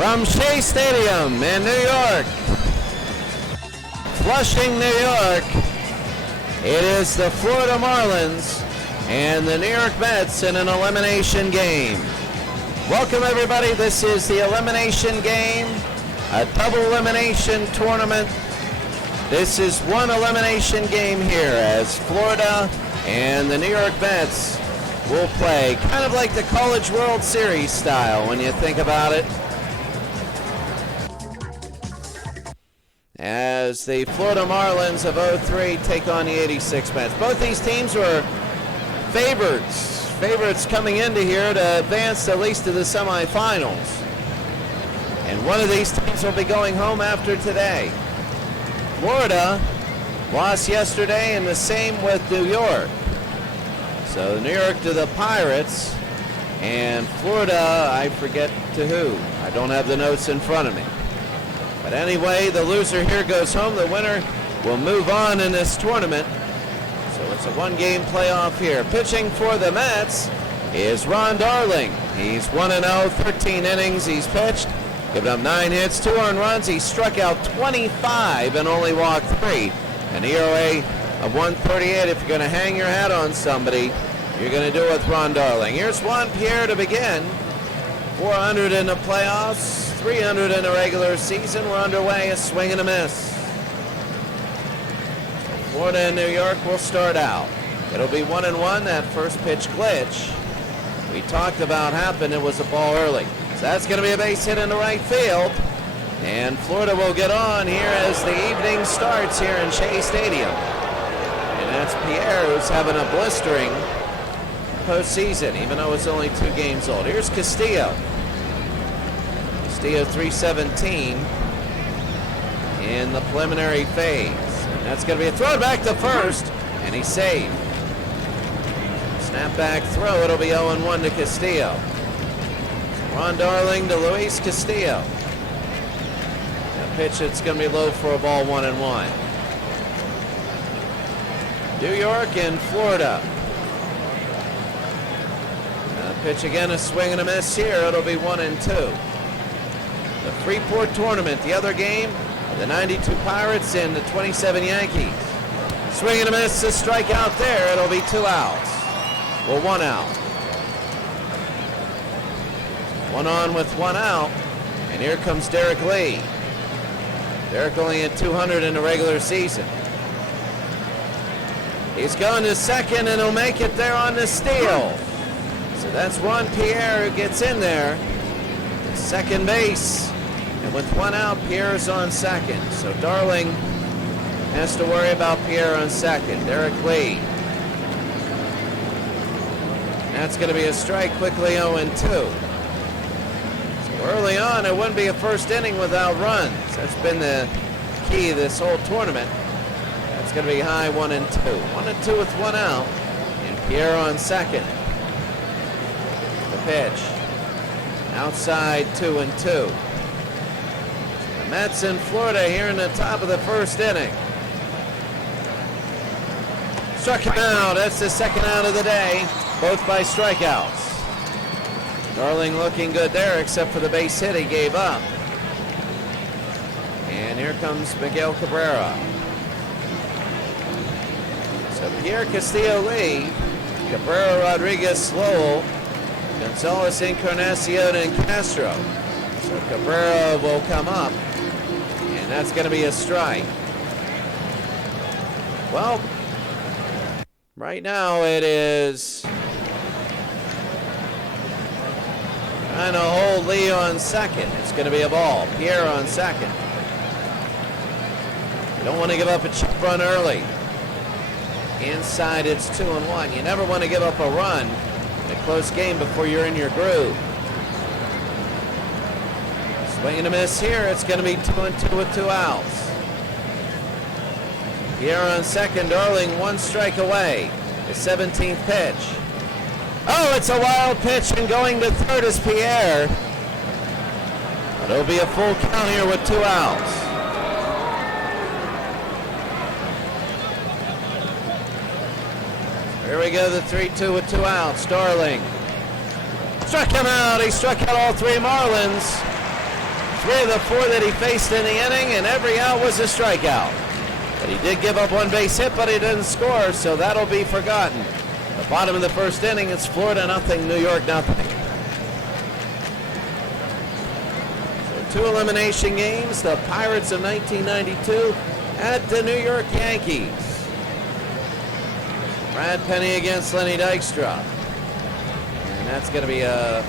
From Shea Stadium in New York, Flushing, New York, it is the Florida Marlins and the New York Mets in an elimination game. Welcome everybody, this is the elimination game, a double elimination tournament. This is one elimination game here as Florida and the New York Mets will play, kind of like the College World Series style when you think about it. As the Florida Marlins of 03 take on the 86 Mets. Both these teams were favorites coming into here to advance at least to the semifinals. And one of these teams will be going home after today. Florida lost yesterday, and the same with New York. So New York to the Pirates, and Florida, I forget to who. I don't have the notes in front of me. But anyway, the loser here goes home. The winner will move on in this tournament. So it's a one-game playoff here. Pitching for the Mets is Ron Darling. He's 1-0, 13 innings he's pitched. Given up 9 hits, 2 earned runs. He struck out 25 and only walked 3. An ERA of 1.38. If you're going to hang your hat on somebody, you're going to do it with Ron Darling. Here's Juan Pierre to begin. 400 in the playoffs, 300 in the regular season. We're underway, a swing and a miss. Florida and New York will start out. It'll be 1-1. That first pitch glitch we talked about happened. It was a ball early. So that's going to be a base hit in the right field. And Florida will get on here as the evening starts here in Shea Stadium. And that's Pierre, who's having a blistering postseason, even though it's only 2 games old. Here's Castillo. Castillo 317 in the preliminary phase. And that's going to be a throw back to first, and he's saved. Snap back throw, it'll be 0-1 to Castillo. Ron Darling to Luis Castillo. A pitch that's going to be low for a ball, 1-1. New York and Florida. Pitch again, a swing and a miss here. It'll be 1-2. The Freeport tournament, the other game, the 92 Pirates and the 27 Yankees. Swing and a miss, a strikeout there. It'll be 2 outs. Well, 1 out. 1 on with 1 out. And here comes Derek Lee. Derek only had 200 in the regular season. He's going to second, and he'll make it there on the steal. So that's Juan Pierre who gets in there. Second base. And with 1 out, Pierre's on second. So Darling has to worry about Pierre on second. Derek Lee. That's going to be a strike, quickly 0-2. So early on, it wouldn't be a first inning without runs. That's been the key this whole tournament. That's going to be high, 1-2. 1-2 with 1 out. And Pierre on second. Pitch outside, 2-2. The Mets in Florida here in the top of the first inning. Struck him out. That's the second out of the day, both by strikeouts. Darling looking good there, except for the base hit he gave up. And here comes Miguel Cabrera. So Pierre, Castillo, Lee, Cabrera, Rodriguez, Lowell, Gonzalez, Encarnacion, and Castro. So Cabrera will come up, and that's going to be a strike. Well, right now it is trying to hold Lee on second. It's going to be a ball. Pierre on second. You don't want to give up a chip run early. Inside, it's 2-1. You never want to give up a run in a close game before you're in your groove. Swing and a miss here. It's going to be 2-2 with 2 outs. Pierre on second. Darling 1 strike away. The 17th pitch. Oh, it's a wild pitch, and going to third is Pierre. But it'll be a full count here with 2 outs. Here we go, the 3-2 with 2 outs. Darling struck him out. He struck out all 3 Marlins. 3 of the 4 that he faced in the inning, and every out was a strikeout. But he did give up 1 base hit, but he didn't score, so that'll be forgotten. The bottom of the first inning, it's Florida nothing, New York nothing. So 2 elimination games, the Pirates of 1992 at the New York Yankees. Brad Penny against Lenny Dykstra. And that's going to be a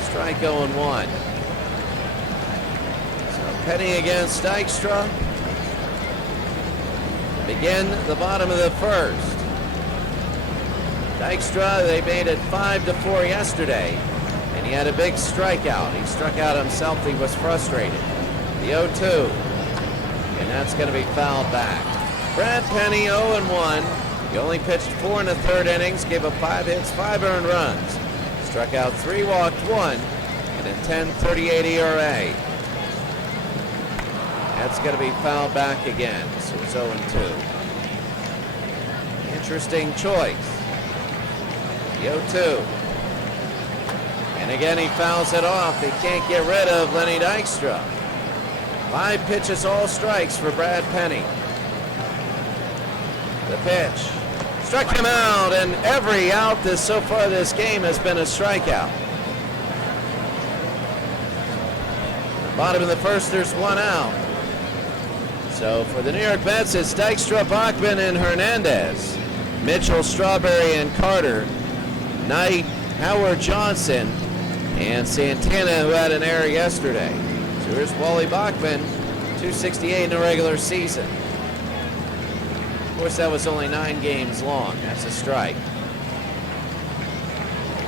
strike 0-1. So Penny against Dykstra. Begin the bottom of the first. Dykstra, they made it 5-4 yesterday, and he had a big strikeout. He struck out himself. He was frustrated. The 0-2, and that's going to be fouled back. Brad Penny 0-1. He only pitched 4 in the 3rd innings, gave up 5 hits, 5 earned runs. Struck out 3, walked 1, and a 10.38 ERA. That's going to be fouled back again, so it's 0-2. Interesting choice. The 0-2. And again, he fouls it off. He can't get rid of Lenny Dykstra. 5 pitches, all strikes for Brad Penny. The pitch. Struck him out, and every out so far this game has been a strikeout. Bottom of the first, there's 1 out. So for the New York Mets, it's Dykstra, Bachman, and Hernandez. Mitchell, Strawberry, and Carter. Knight, Howard, Johnson, and Santana, who had an error yesterday. So here's Wally Bachman, 268 in the regular season. Of course, that was only 9 games long. That's a strike.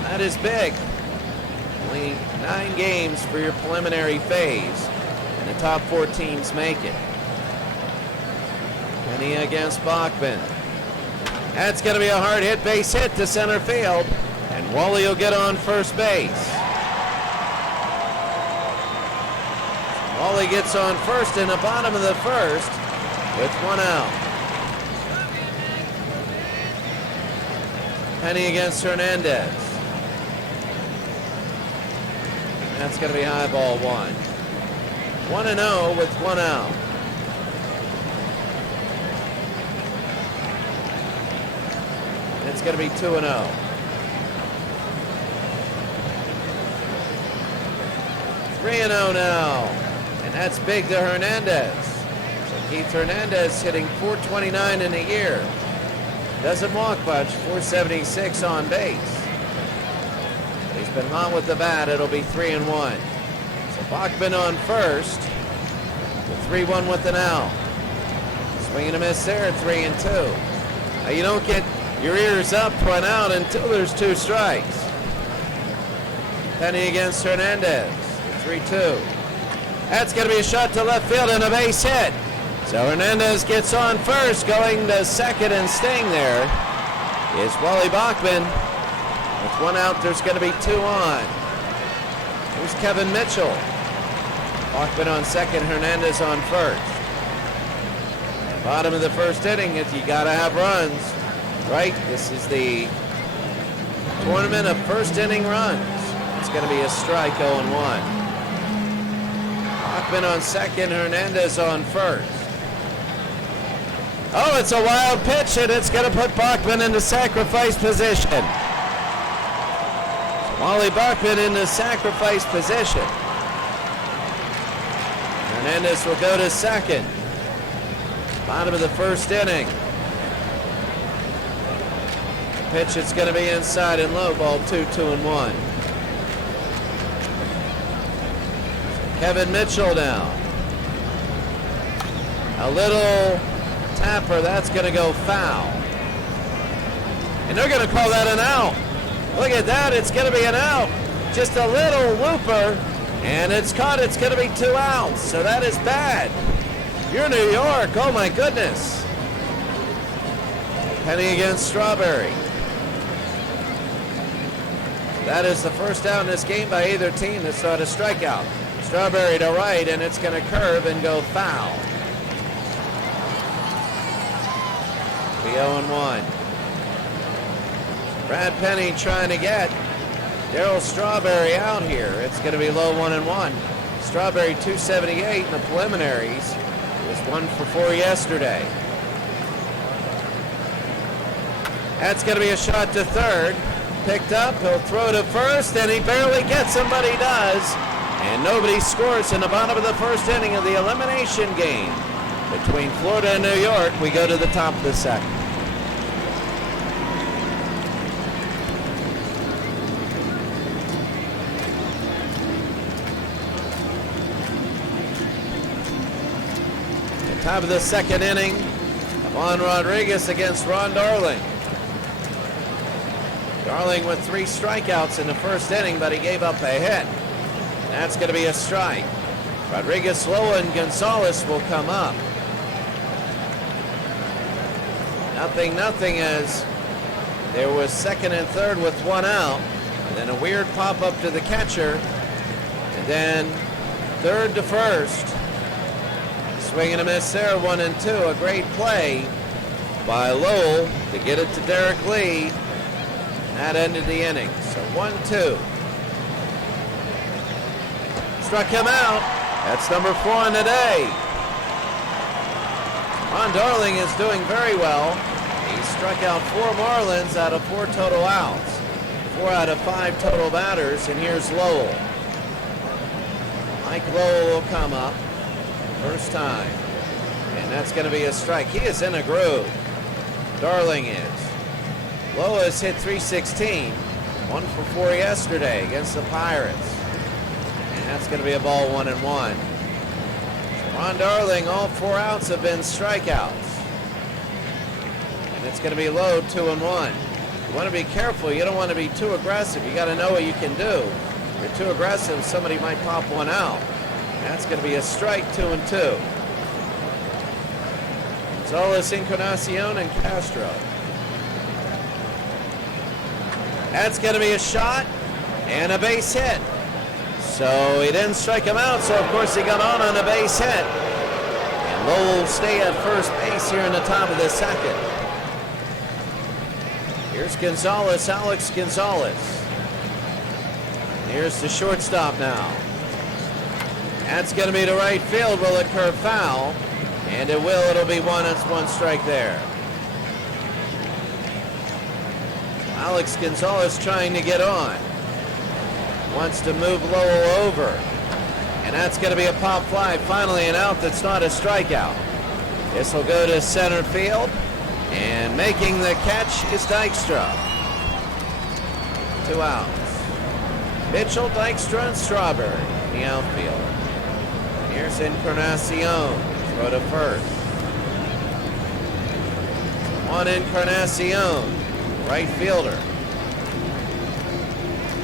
That is big. Only 9 games for your preliminary phase, and the top 4 teams make it. Penny against Bachman. That's going to be a hard hit, base hit to center field, and Wally will get on first base. Wally gets on first in the bottom of the first with 1 out. Penny against Hernandez. That's going to be high ball 1. 1-0 with 1 out. It's going to be 2-0. 3-0 now. And that's big to Hernandez. So Keith Hernandez hitting .429 in a year. Doesn't walk much, .476 on base. He's been hot with the bat. It'll be 3-1. So Bachman on first. The 3-1 with an out. Swing and a miss there, 3-2. Now you don't get your ears up for an out until there's 2 strikes. Penny against Hernandez, 3-2. That's going to be a shot to left field and a base hit. So Hernandez gets on first, going to second, and staying there is Wally Bachman. With 1 out, there's going to be 2 on. Here's Kevin Mitchell. Bachman on second, Hernandez on first. Bottom of the first inning, if you got to have runs, right? This is the tournament of first inning runs. It's going to be a strike 0-1. Bachman on second, Hernandez on first. Oh, it's a wild pitch, and it's going to put Bachman into sacrifice position. Wally Bachman into sacrifice position. Hernandez will go to second. Bottom of the first inning. Pitch, it's going to be inside and low, ball 2-1. Kevin Mitchell now. A little tapper, that's going to go foul. And they're going to call that an out. Look at that, it's going to be an out. Just a little looper, and it's caught. It's going to be 2 outs, so that is bad. You're New York, oh my goodness. Penny against Strawberry. That is the first out in this game by either team that sought a strikeout. Strawberry to right, and it's going to curve and go foul. Be 0-1. Brad Penny trying to get Darryl Strawberry out here. It's going to be low 1-1. Strawberry 278 in the preliminaries. He was 1 for 4 yesterday. That's going to be a shot to third. Picked up, he'll throw to first, and he barely gets him, but he does. And nobody scores in the bottom of the first inning of the elimination game between Florida and New York. We go to the top of the second. The top of the second inning, Juan Rodriguez against Ron Darling. Darling with 3 strikeouts in the first inning, but he gave up a hit. That's going to be a strike. Rodriguez, Loa, and Gonzalez will come up. 0-0 as there was second and third with 1 out. And then a weird pop-up to the catcher. And then third to first. Swing and a miss there, 1-2. A great play by Lowell to get it to Derek Lee. That ended the inning. So 1-2. Struck him out. That's number 4 in the day. Ron Darling is doing very well. He struck out 4 Marlins out of 4 total outs. 4 out of 5 total batters. And here's Lowell. Mike Lowell will come up. First time. And that's going to be a strike. He is in a groove. Darling is. Lowell has hit .316. 1 for 4 yesterday against the Pirates. And that's going to be a ball 1-1. So Ron Darling, all 4 outs have been strikeouts. And it's going to be low, 2-1. You want to be careful. You don't want to be too aggressive. You got to know what you can do. If you're too aggressive, somebody might pop 1 out. And that's going to be a strike, 2-2. Gonzalez, Encarnacion, and Castro. That's going to be a shot and a base hit. So he didn't strike him out, so of course he got on a base hit. And Lowell will stay at first base here in the top of the second. Here's Gonzalez, Alex Gonzalez. Here's the shortstop now. That's going to be to right field. Will it curve foul? And it will. It'll be 1. It's 1 strike there. Alex Gonzalez trying to get on. Wants to move Lowell over. And that's going to be a pop fly. Finally an out that's not a strikeout. This will go to center field. And making the catch is Dykstra. 2 outs. Mitchell, Dykstra, and Strawberry in the outfield. Here's Encarnacion. Throw to first. Juan Encarnacion. Right fielder.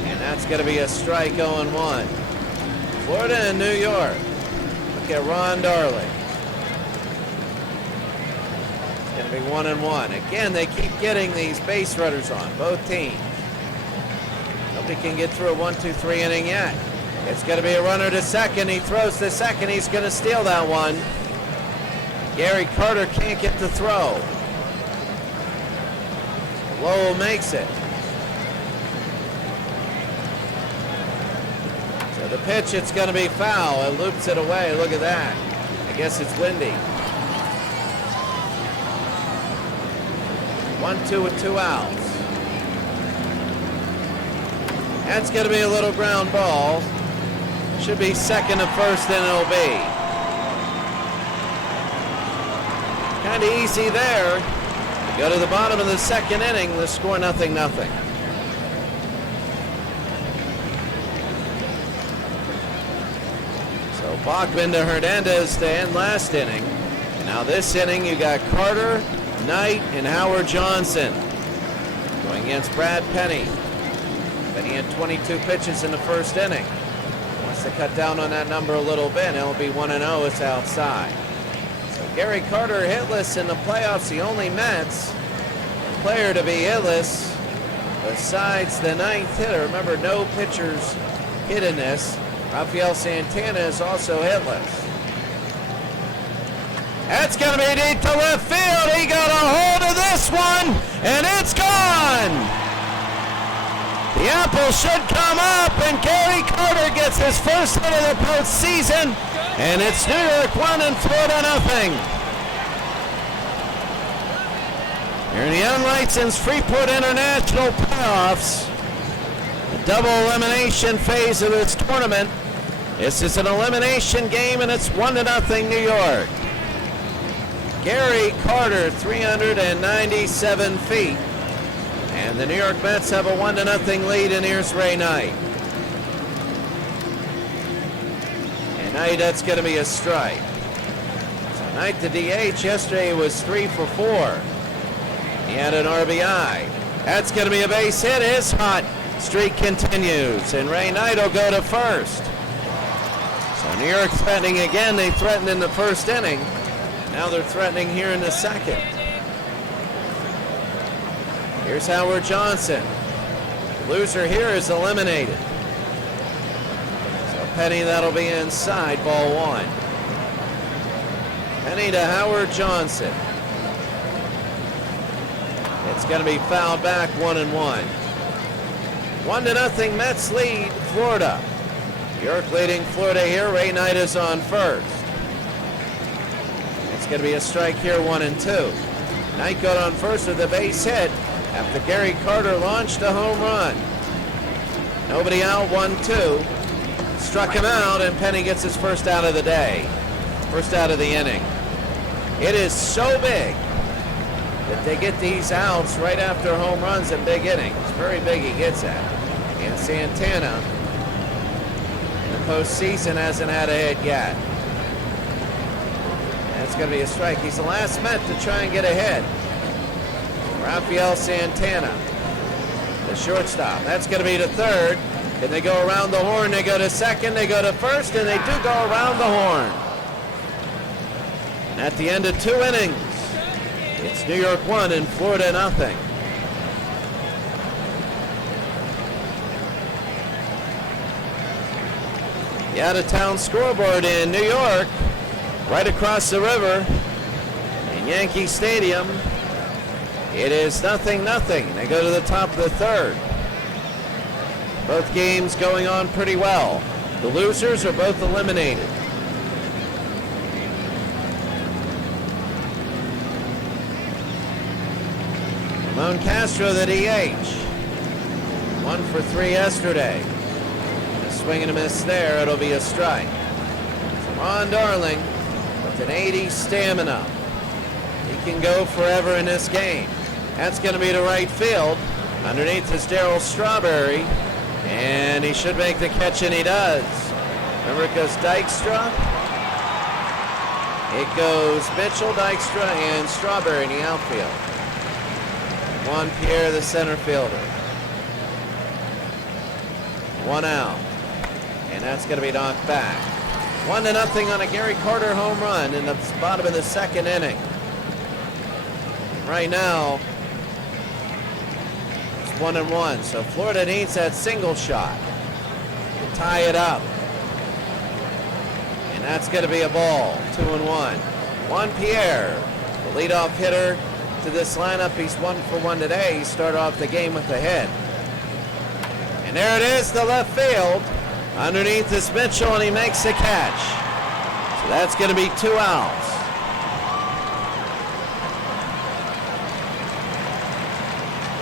And that's going to be a strike, 0-1. Florida and New York. Look at Ron Darling. It's going to be 1-1. Again, they keep getting these base runners on, both teams. Nobody can get through a 1-2-3 inning yet. It's going to be a runner to second. He throws to second. He's going to steal that one. Gary Carter can't get the throw. Lowell makes it. So the pitch, it's going to be foul. It loops it away. Look at that. I guess it's windy. 1-2 with 2 outs. That's going to be a little ground ball. Should be second to first, and it'll be. Kind of easy there. We go to the bottom of the second inning. The score 0-0. So Bachman to Hernandez to end last inning. Now this inning you got Carter, Knight, and Howard Johnson going against Brad Penny. Penny had 22 pitches in the first inning. Wants to cut down on that number a little bit. It'll be 1-0. It's outside. So Gary Carter hitless in the playoffs. The only Mets player to be hitless besides the 9th hitter. Remember, no pitchers hit in this. Rafael Santana is also hitless. That's going to be deep to left field. He got a hold of this one, and it's gone. The apple should come up, and Gary Carter gets his first hit of the postseason, and it's New York 1 and Florida nothing. Here in the unlicensed Freeport International playoffs, the double elimination phase of this tournament. This is an elimination game, and it's 1-0 New York. Gary Carter, 397 feet. And the New York Mets have a 1-0 lead, and here's Ray Knight. And Knight, that's going to be a strike. So Knight, the DH, yesterday was 3 for 4. He had an RBI. That's going to be a base hit. His hot streak continues, and Ray Knight will go to first. So New York threatening again. They threatened in the first inning. Now they're threatening here in the second. Here's Howard Johnson. The loser here is eliminated. So Penny, that'll be inside, ball 1. Penny to Howard Johnson. It's going to be fouled back, 1-1. 1-0 Mets lead Florida. New York leading Florida here. Ray Knight is on first. It's going to be a strike here, 1-2. Knight got on first with a base hit after Gary Carter launched a home run. Nobody out, 1-2. Struck him out, and Penny gets his first out of the day. First out of the inning. It is so big that they get these outs right after home runs in big innings. Very big he gets that. And Santana in the postseason hasn't had a hit yet. That's going to be a strike. He's the last Met to try and get a hit. Rafael Santana, the shortstop. That's going to be to third. Can they go around the horn? They go to second. They go to first, and they do go around the horn. And at the end of 2 innings, it's New York 1 and Florida nothing. The out-of-town scoreboard in New York, right across the river in Yankee Stadium. It is 0-0. They go to the top of the third. Both games going on pretty well. The losers are both eliminated. Ramon Castro, the DH. 1 for 3 yesterday. A swing and a miss there. It'll be a strike. Ron Darling with an 80 stamina. He can go forever in this game. That's going to be to right field. Underneath is Darryl Strawberry, and he should make the catch, and he does. Remember, it goes Dykstra. It goes Mitchell, Dykstra, and Strawberry in the outfield. Juan Pierre, the center fielder. 1 out, and that's going to be knocked back. 1-0 on a Gary Carter home run in the bottom of the second inning. Right now, it's 1-1. So Florida needs that single shot to tie it up. And that's going to be a ball, 2-1. Juan Pierre, the leadoff hitter to this lineup. He's 1 for 1 today. He started off the game with a hit. And there it is, the left field. Underneath is Mitchell, and he makes the catch. So that's going to be 2 outs.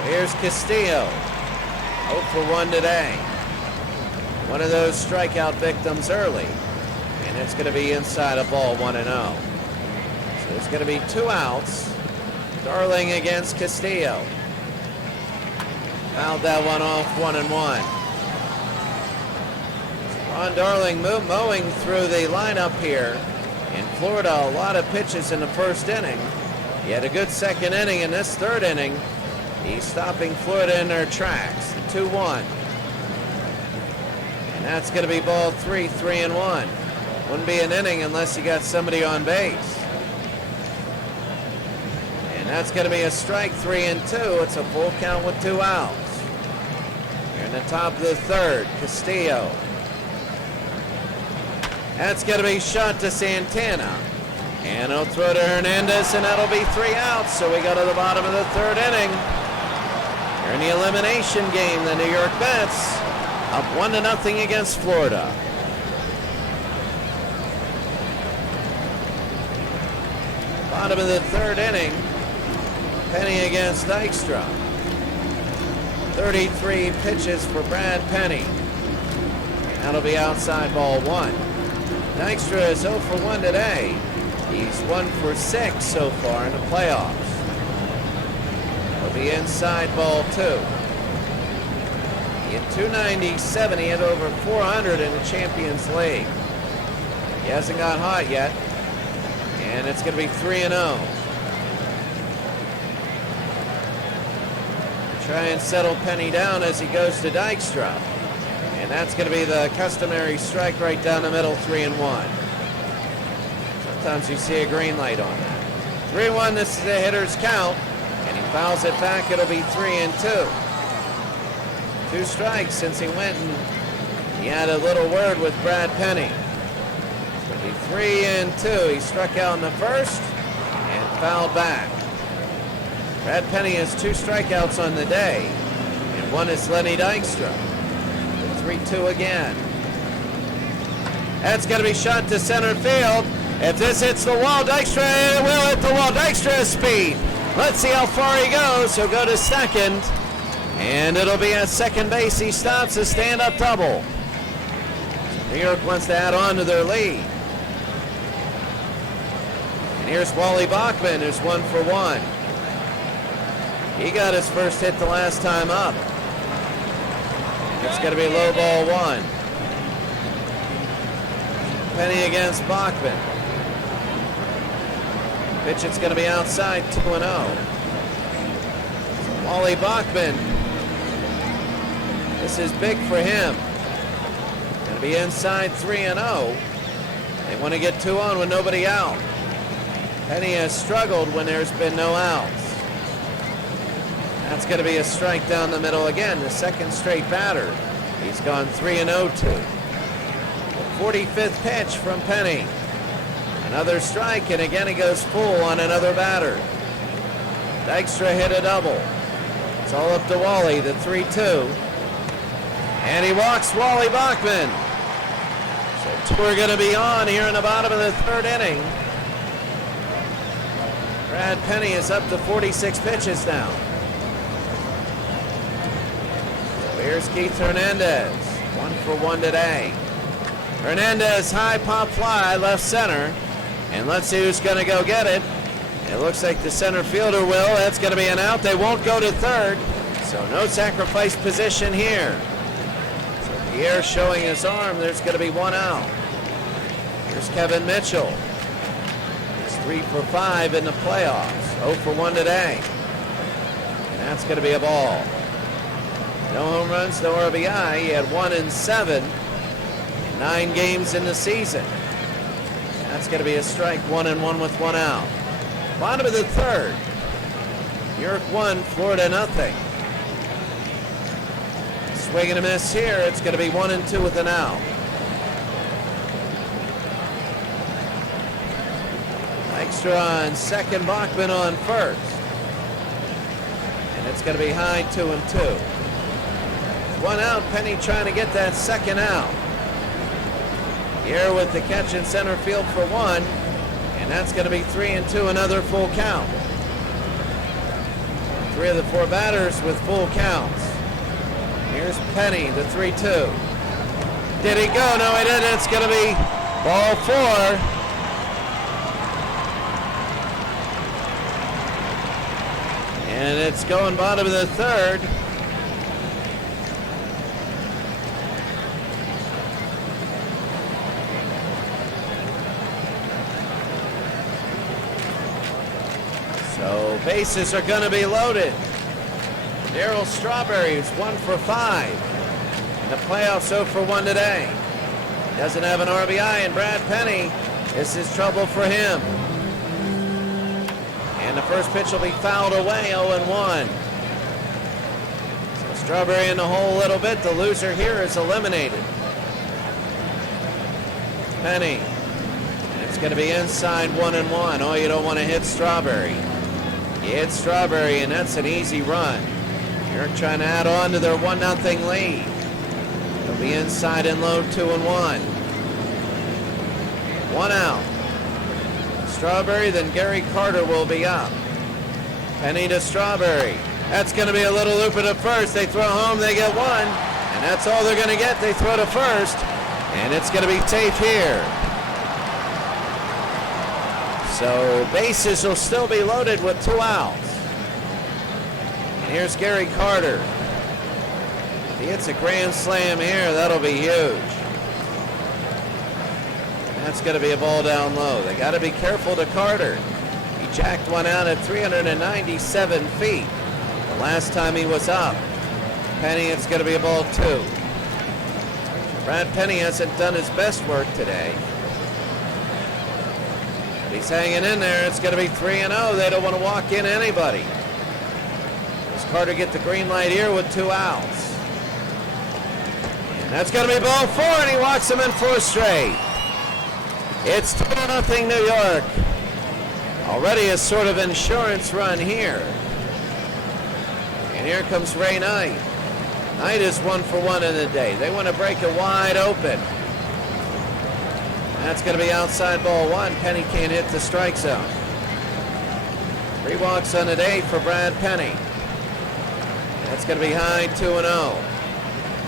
Here's Castillo, 0 for 1 today. One of those strikeout victims early, and it's going to be inside a ball, 1-0. So there's going to be 2 outs. Darling against Castillo. Fouled that one off, 1-1. Ron Darling mowing through the lineup here. In Florida, a lot of pitches in the first inning. He had a good second inning. In this third inning, he's stopping Florida in their tracks. 2-1. And that's going to be ball 3, 3-1. Wouldn't be an inning unless you got somebody on base. And that's going to be a strike, 3-2. It's a full count with 2 outs. Here in the top of the third, Castillo. That's going to be shot to Santana. And he'll throw to Hernandez, and that'll be 3 outs. So we go to the bottom of the third inning. They're in the elimination game. The New York Mets up 1-0 against Florida. Bottom of the third inning. Penny against Dykstra. 33 pitches for Brad Penny. That'll be outside ball 1. Dykstra is 0 for 1 today. He's 1 for 6 so far in the playoffs. It'll be inside ball 2. He had 297. He had over 400 in the Champions League. He hasn't got hot yet. And it's going to be 3-0. Try and settle Penny down as he goes to Dykstra. And that's going to be the customary strike right down the middle, 3-1. Sometimes you see a green light on that. 3-1, this is the hitter's count. And he fouls it back, it'll be 3-2. 2 strikes since he went and he had a little word with Brad Penny. It'll be 3-2. He struck out in the first and fouled back. Brad Penny has 2 strikeouts on the day, and 1 is Lenny Dykstra. 3-2 again. That's going to be shot to center field. If this hits the wall, Dykstra will hit the wall. Dykstra speed. Let's see how far he goes. He'll go to second, and it'll be at second base. He stops a stand-up double. New York wants to add on to their lead. And here's Wally Bachman, who's 1 for 1. He got his first hit the last time up. It's going to be low ball 1. Penny against Bachman. Pitch, it's going to be outside, 2-0. Wally Bachman. This is big for him. Going to be inside, 3-0. They want to get 2 on with nobody out. Penny has struggled when there's been no outs. That's going to be a strike down the middle again, the second straight batter. He's gone 3-0 to. The 45th pitch from Penny. Another strike, and again he goes full on another batter. Dykstra hit a double. It's all up to Wally, the 3-2. And he walks Wally Bachman. So 2 are going to be on here in the bottom of the third inning. Brad Penny is up to 46 pitches now. Here's Keith Hernandez, 1 for 1 today. Hernandez, high pop fly, left center. And let's see who's going to go get it. It looks like the center fielder will. That's going to be an out. They won't go to third. So no sacrifice position here. So Pierre showing his arm. There's going to be 1 out. Here's Kevin Mitchell. He's 3 for 5 in the playoffs. 0 for 1 today. And that's going to be a ball. No home runs, no RBI. He had 1 in 7 in 9 games in the season. That's going to be a strike, 1-1 with 1 out. Bottom of the third. New York 1, Florida 0. Swing and a miss here. It's going to be 1-2 with an out. Dykstra on second, Bachman on first. And it's going to be high, 2-2. 1 out, Penny trying to get that second out. Here with the catch in center field for 1, and that's going to be 3-2, another full count. 3 of the 4 batters with full counts. Here's Penny, the 3-2. Did he go? No, he didn't. It's going to be ball 4. And it's going bottom of the third. So bases are going to be loaded. Darryl Strawberry is 1 for 5 in the playoffs, 0 for 1 today. Doesn't have an RBI, and Brad Penny, this is trouble for him. And the first pitch will be fouled away, 0-1. So Strawberry in the hole a little bit. The loser here is eliminated. Penny. And it's going to be inside, 1-1. Oh, you don't want to hit Strawberry. You hit Strawberry, and that's an easy run. New York trying to add on to their 1-0 lead. They'll be inside and low 2-1. 1 out. Strawberry, then Gary Carter will be up. Penny to Strawberry. That's going to be a little loop at first. They throw home, they get 1. And that's all they're going to get. They throw to first. And it's going to be safe here. So bases will still be loaded with 2 outs. And here's Gary Carter. If he hits a grand slam here, that'll be huge. That's going to be a ball down low. They got to be careful to Carter. He jacked one out at 397 feet the last time he was up. Penny, it's going to be a ball 2. Brad Penny hasn't done his best work today. But he's hanging in there. It's going to be 3-0. They don't want to walk in anybody. Does Carter get the green light here with 2 outs? And that's going to be ball 4, and he walks him in for a straight. It's 2-0 New York. Already a sort of insurance run here. And here comes Ray Knight. Knight is 1 for 1 in the day. They want to break it wide open. That's going to be outside ball 1. Penny can't hit the strike zone. 3 walks on the day for Brad Penny. That's going to be high 2-0.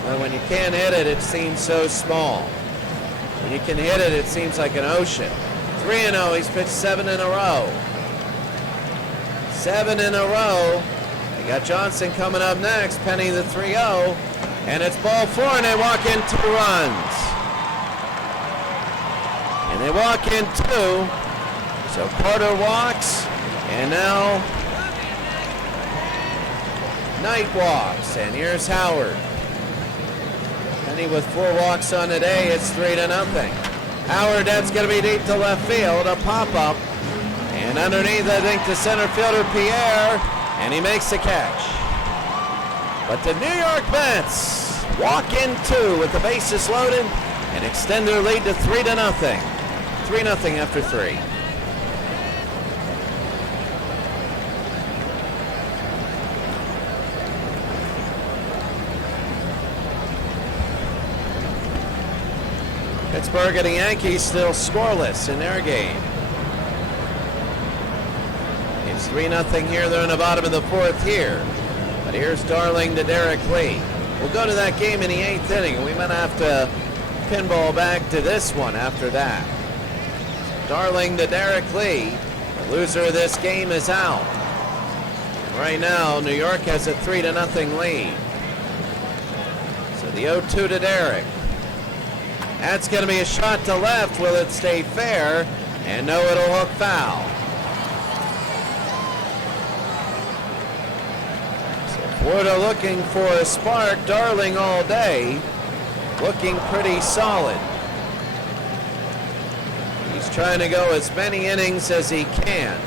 But when you can't hit it, it seems so small. When you can hit it, it seems like an ocean. 3-0. He's pitched 7 in a row. 7 in a row. They got Johnson coming up next. Penny the 3-0. And it's ball 4, and they walk in 2 runs. And they walk in 2. So Carter walks. And now Knight walks. And here's Howard. Penny with 4 walks on the day. It's 3-0. Howard, that's going to be deep to left field. A pop-up. And underneath, I think, the center fielder, Pierre. And he makes the catch. But the New York Mets walk in 2 with the bases loaded and extend their lead to 3-0. 3-0 after 3. Pittsburgh and the Yankees still scoreless in their game. It's 3-0 here. They're in the bottom of the 4th here. But here's Darling to Derek Lee. We'll go to that game in the 8th inning, and we might have to pinball back to this one after that. Darling to Derek Lee. The loser of this game is out. Right now, New York has a 3-0 lead. So the 0-2 to Derek. That's going to be a shot to left. Will it stay fair? And no, it'll hook foul. Florida looking for a spark. Darling all day, looking pretty solid. He's trying to go as many innings as he can.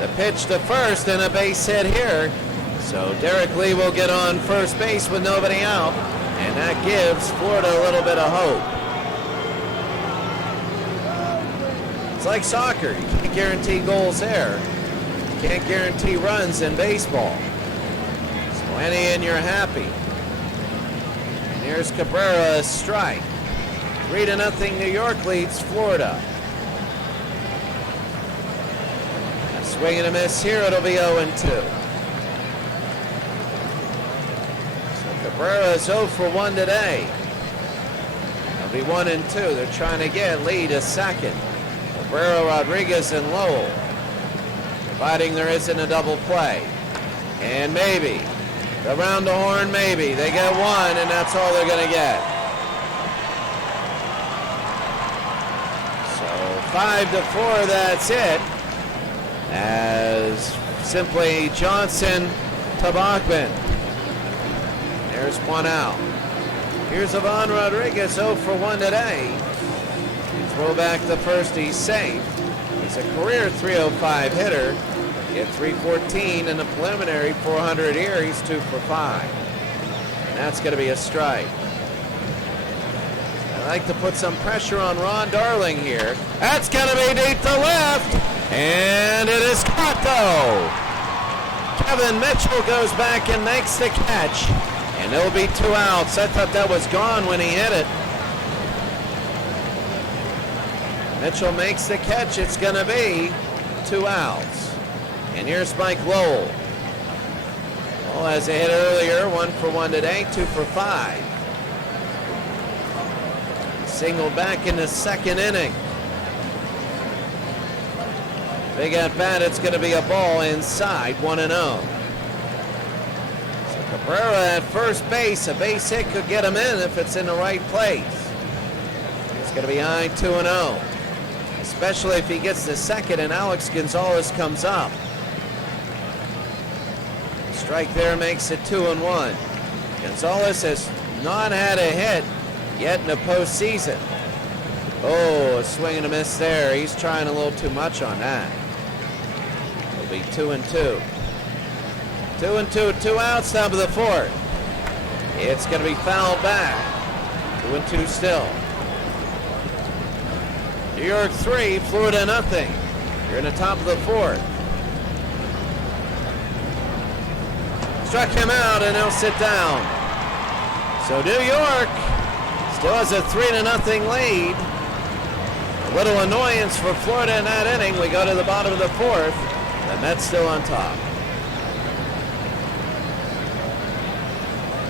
The pitch to first and a base hit here. So Derek Lee will get on first base with nobody out. And that gives Florida a little bit of hope. It's like soccer. You can't guarantee goals there. Can't guarantee runs in baseball. So any and you're happy. And here's Cabrera, a strike. 3-0 New York leads Florida. A swing and a miss here. It'll be 0-2. So Cabrera is 0 for 1 today. It'll be 1-2. They're trying to get Lee to second. Cabrera, Rodriguez, and Lowell. Providing there isn't a double play. And maybe. Around the horn, maybe. They get 1, and that's all they're going to get. So 5-4, that's it. As simply Johnson to Bachman. There's 1 out. Here's Ivan Rodriguez, 0 for 1 today. You throw back the first, he's safe. He's a career .305 hitter. Hit .314 in the preliminary, 400 here. He's 2 for 5. And that's going to be a strike. I like to put some pressure on Ron Darling here. That's going to be deep to left. And it is caught, though. Kevin Mitchell goes back and makes the catch. And it'll be 2 outs. I thought that was gone when he hit it. Mitchell makes the catch. It's going to be 2 outs. And here's Mike Lowell. Lowell has a hit earlier. 1 for 1 today. 2 for 5. Singled back in the second inning. Big at bat. It's going to be a ball inside. 1-0. So Cabrera at first base. A base hit could get him in if it's in the right place. It's going to be high 2-0. Especially if he gets the second and Alex Gonzalez comes up. Strike there makes it 2-1. Gonzalez has not had a hit yet in the postseason. Oh, a swing and a miss there. He's trying a little too much on that. It'll be 2-2. 2-2, 2 outs, top of the fourth. It's going to be fouled back. 2-2 still. New York 3, Florida nothing. You're in the top of the fourth. Struck him out and he'll sit down. So New York still has a 3-0 lead. A little annoyance for Florida in that inning. We go to the bottom of the fourth. The Mets still on top.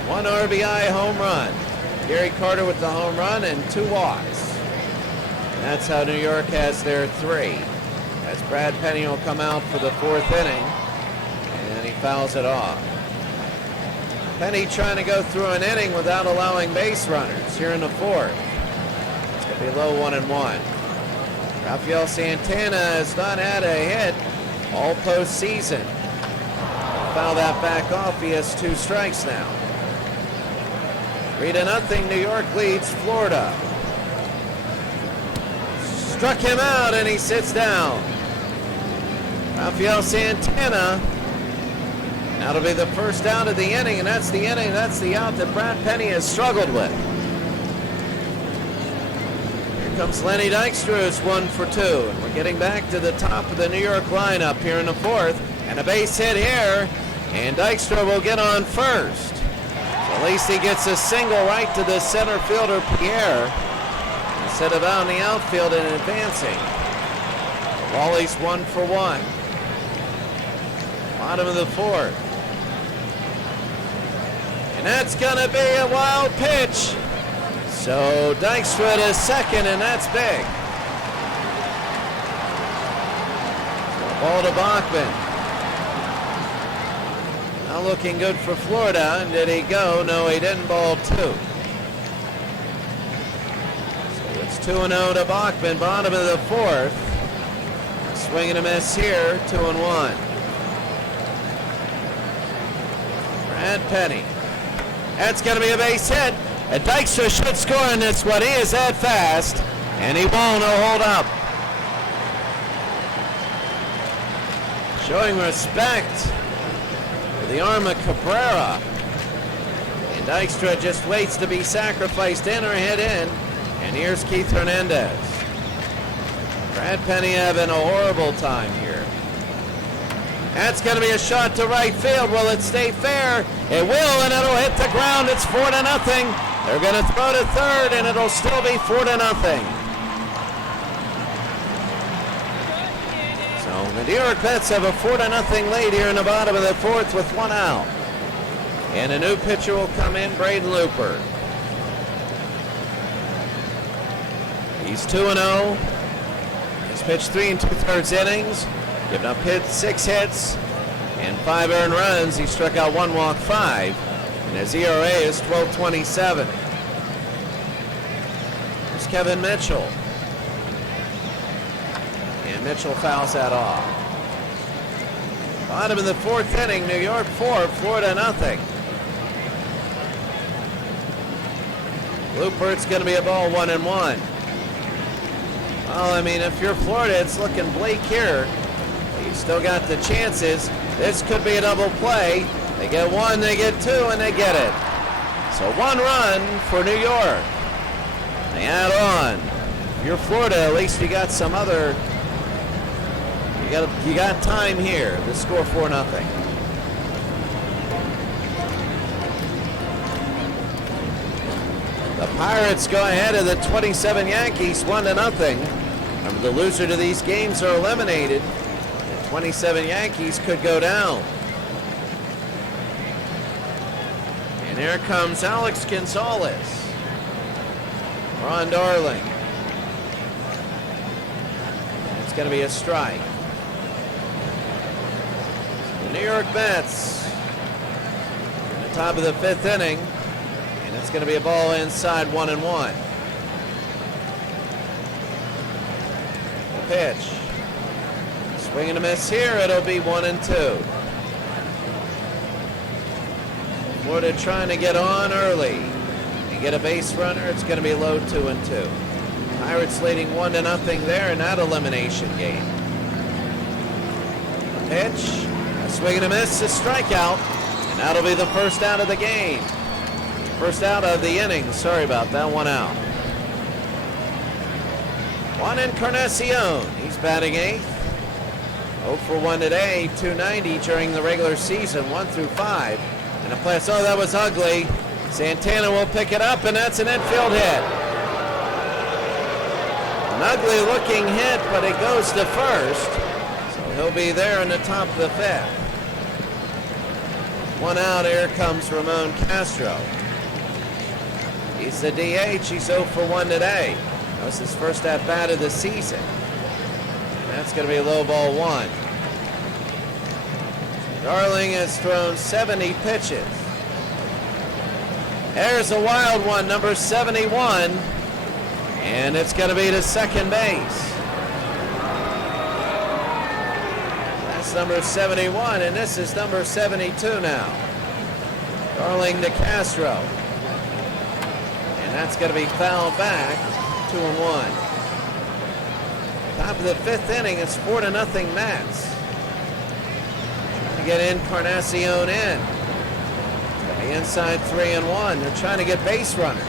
1 RBI home run. Gary Carter with the home run and 2 walks. That's how New York has their 3. As Brad Penny will come out for the 4th inning, and he fouls it off. Penny trying to go through an inning without allowing base runners here in the 4th. It's going to be low 1-1. Rafael Santana has not had a hit all postseason. Foul that back off. He has 2 strikes now. 3-0. New York leads Florida. Struck him out and he sits down. Rafael Santana. Now it'll be the first out of the inning, and that's the inning. That's the out that Brad Penny has struggled with. Here comes Lenny Dykstra, who's 1 for 2. And we're getting back to the top of the New York lineup here in the 4th. And a base hit here, and Dykstra will get on first. So at least he gets a single right to the center fielder, Pierre, instead of out in the outfield and advancing. Wally's 1 for 1. Bottom of the 4th. And that's going to be a wild pitch. So Dykstra is second, and that's big. Ball to Bachman. Not looking good for Florida. Did he go? No, he didn't. Ball 2. It's 2-0 to Bachman, bottom of the 4th. Swing and a miss here, 2-1. Brad Penny. That's going to be a base hit. And Dykstra should score in this one. He is that fast, and he won't. He'll hold up. Showing respect for the arm of Cabrera. And Dykstra just waits to be sacrificed in or hit in. And here's Keith Hernandez. Brad Penny having a horrible time here. That's going to be a shot to right field. Will it stay fair? It will, and it'll hit the ground. It's 4-0. They're going to throw to third, and it'll still be 4-0. So the New York Mets have a 4-0 lead here in the bottom of the 4th with 1 out. And a new pitcher will come in, Braden Looper. He's 2-0. He's pitched 3 2/3 innings, given up 6 hits and 5 earned runs. He struck out 1 walk, 5, and his ERA is 12.27. Here's Kevin Mitchell, and Mitchell fouls that off. Bottom of the 4th inning, New York 4, Florida nothing. Looper, it's going to be a ball 1-1. Well, I mean, if you're Florida, it's looking bleak here. You still got the chances. This could be a double play. They get 1, they get 2, and they get it. So 1 run for New York. They add on. If you're Florida, at least you got some other. You got time here to score 4-0. The Pirates go ahead of the 27 Yankees 1-0. Remember, the loser to these games are eliminated. The 27 Yankees could go down. And here comes Alex Gonzalez. Ron Darling. It's going to be a strike. The New York Mets in the top of the 5th inning. And it's going to be a ball inside 1-1. The pitch. Swing and a miss here. It'll be 1-2. Florida trying to get on early and get a base runner. It's going to be low 2-2. Pirates leading 1-0 there in that elimination game. A pitch, a swing and a miss, a strikeout, and that'll be the first out of the game. First out of the inning. Sorry about that. One out. Juan Encarnacion. He's batting 8th. 0 for 1 today. 290 during the regular season. 1 through 5. And a pass. Oh, that was ugly. Santana will pick it up, and that's an infield hit. An ugly looking hit, but it goes to first. So he'll be there in the top of the 5th. 1 out. Here comes Ramon Castro. He's the DH. He's 0 for 1 today. That was his first at-bat of the season. And that's going to be a low ball 1. Darling has thrown 70 pitches. There's a wild one, number 71. And it's going to be to second base. That's number 71, and this is number 72 now. Darling to Castro. That's going to be fouled back, 2-1. Top of the 5th inning, it's 4-0 Mets. Trying to get Encarnacion in. The inside 3-1. They're trying to get base runners.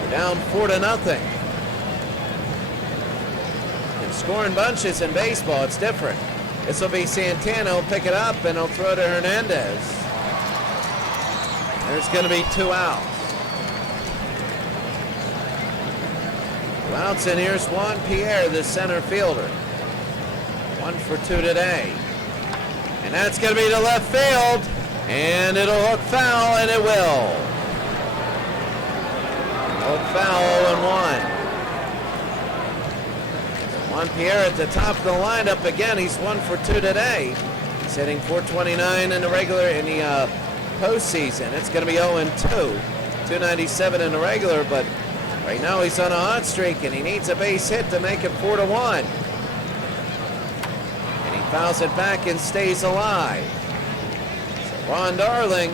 They're down 4-0. And scoring bunches in baseball, it's different. This will be Santana. He'll pick it up and he'll throw to Hernandez. There's going to be 2 outs. Outs, and here's Juan Pierre, the center fielder. 1 for 2 today. And that's going to be to left field. And it'll hook foul, and it will. Hook foul, 0-1. Juan Pierre at the top of the lineup again. He's 1 for 2 today. He's hitting .429 in the postseason. It's going to be 0-2. 297 in the regular, but right now he's on a hot streak, and he needs a base hit to make it 4-1. And he fouls it back and stays alive. So Ron Darling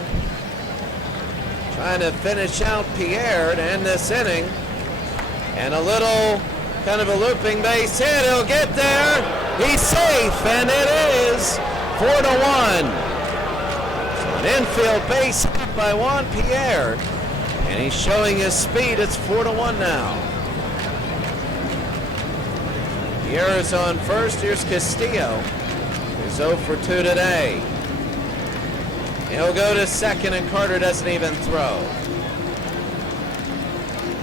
trying to finish out Pierre to end this inning. And a little kind of a looping base hit. He'll get there. He's safe, and it is 4-1. So an infield base hit by Juan Pierre. And he's showing his speed. It's 4-1 now. Pierre is on first. Here's Castillo. He's 0 for 2 today. He'll go to second, and Carter doesn't even throw.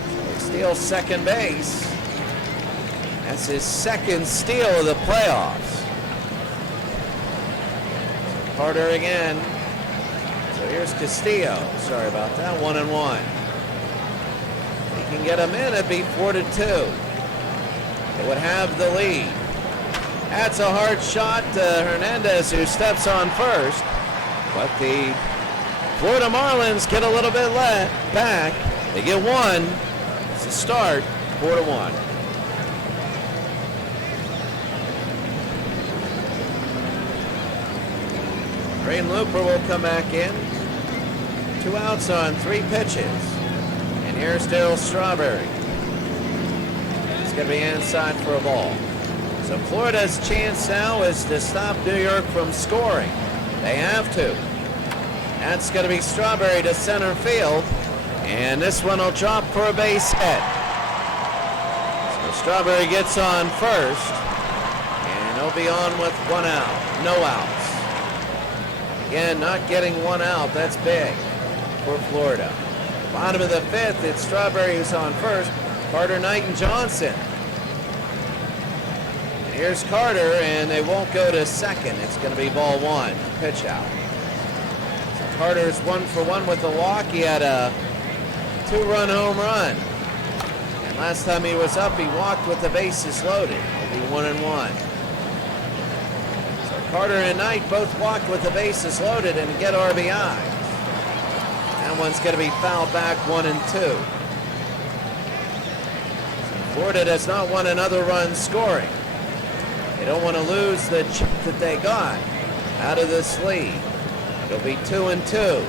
So he steals second base. That's his second steal of the playoffs. So Carter again. So here's Castillo. Sorry about that. 1-1. He can get him in. It'd be 4-2. It would have the lead. That's a hard shot to Hernandez, who steps on first. But the Florida Marlins get a little bit back. They get 1. It's a start. 4-1. Braden Looper will come back in. 2 outs on 3 pitches. And here's Darryl Strawberry. It's going to be inside for a ball. So Florida's chance now is to stop New York from scoring. They have to. That's going to be Strawberry to center field. And this one will drop for a base hit. So Strawberry gets on first. And he'll be on with 1 out. No outs. Again, not getting 1 out. That's big for Florida. Bottom of the fifth, it's Strawberry who's on first. Carter, Knight, and Johnson. And here's Carter, and they won't go to second. It's going to be ball one, pitch out. So Carter's 1 for 1 with the walk. He had a 2-run home run. And last time he was up, he walked with the bases loaded. It'll be 1-1. So Carter and Knight both walked with the bases loaded and get RBI. That one's going to be fouled back, 1-2. Florida does not want another run scoring. They don't want to lose the chip that they got out of this lead. It'll be 2-2.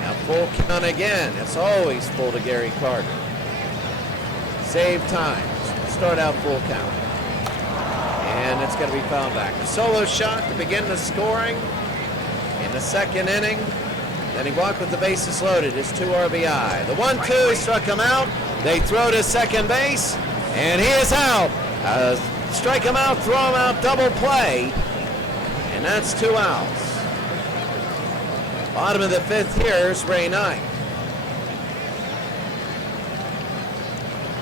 Now full count again. It's always full to Gary Carter. Save times. Start out full count. And it's going to be fouled back. A solo shot to begin the scoring in the second inning. Then he walked with the bases loaded. His 2 RBI. The 1-2, he struck him out. They throw to second base, and he is out. Strike him out, throw him out, double play, and that's 2 outs. Bottom of the fifth here is Ray Knight.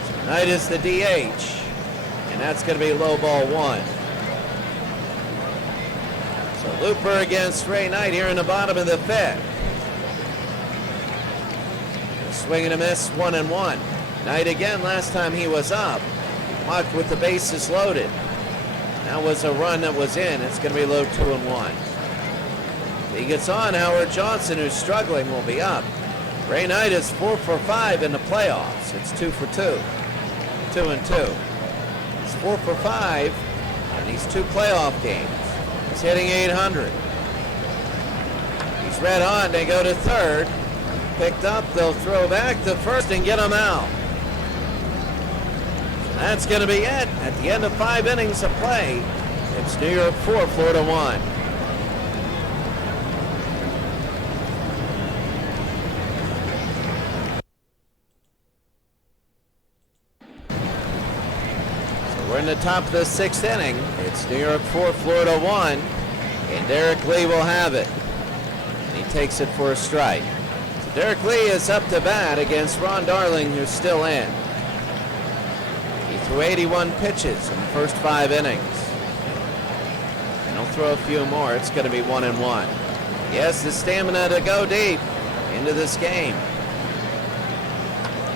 So Knight is the DH, and that's going to be low ball 1. So Looper against Ray Knight here in the bottom of the fifth. Swing and a miss, 1-1. Knight again, last time he was up, walked with the bases loaded. That was a run that was in. It's going to be low 2-1. He gets on. Howard Johnson, who's struggling, will be up. Ray Knight is 4 for 5 in the playoffs. It's 2 for 2. 2-2. He's 4 for 5 in these 2 playoff games. He's hitting 800. He's red hot. They go to third. Picked up. They'll throw back to first and get him out. That's going to be it. At the end of 5 innings of play, it's New York 4, Florida 1. So we're in the top of the 6th inning. It's New York 4, Florida 1, and Derek Lee will have it. And he takes it for a strike. So Derek Lee is up to bat against Ron Darling, who's still in. Through 81 pitches in the first 5 innings. And he'll throw a few more. It's going to be 1-1. He has the stamina to go deep into this game.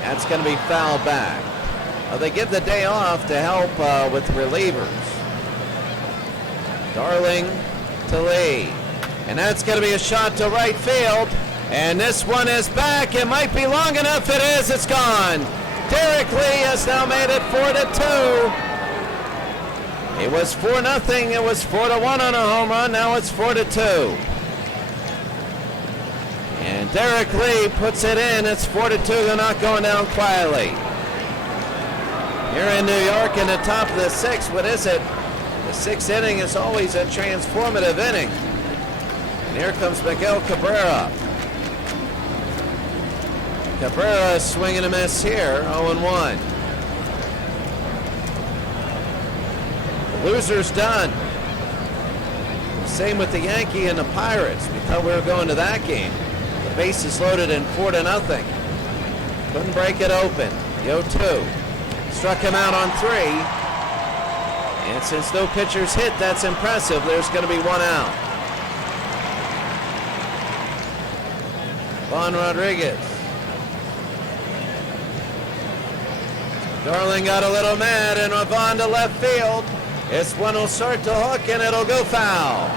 That's going to be fouled back. Well, they give the day off to help with relievers. Darling to Lee. And that's going to be a shot to right field. And this one is back. It might be long enough. It is. It's gone. Derek Lee has now made it 4-2. It was 4-0. It was 4-1 on a home run. Now it's 4-2. And Derek Lee puts it in. It's 4-2. They're not going down quietly. Here in New York in the top of the 6th, what is it? The 6th inning is always a transformative inning. And here comes Miguel Cabrera. Cabrera swinging a miss here, 0-1. The loser's done. Same with the Yankee and the Pirates. We thought we were going to that game. The bases loaded in 4-0. Couldn't break it open. The 0-2. Struck him out on 3. And since no pitchers hit, that's impressive. There's going to be 1 out. Juan Rodriguez. Darling got a little mad and Vaughn to left field. This one will start to hook and it'll go foul.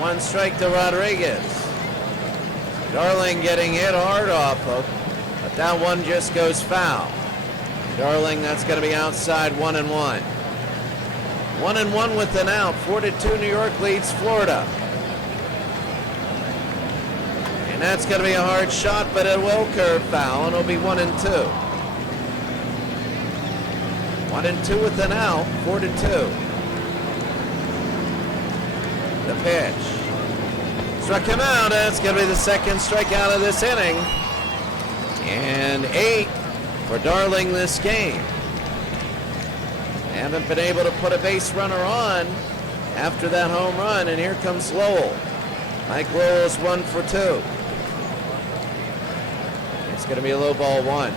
1 strike to Rodriguez. Darling getting hit hard off of, but that one just goes foul. Darling, that's going to be outside 1-1. 1-1 with an out. 4-2 New York leads Florida. And that's going to be a hard shot, but it will curve foul and it'll be 1-2. 1-2 with an out, 4-2. The pitch. Struck him out. That's going to be the 2nd strikeout of this inning. And 8 for Darling this game. They haven't been able to put a base runner on after that home run. And here comes Lowell. Mike Lowell is 1 for 2. It's going to be a low ball 1.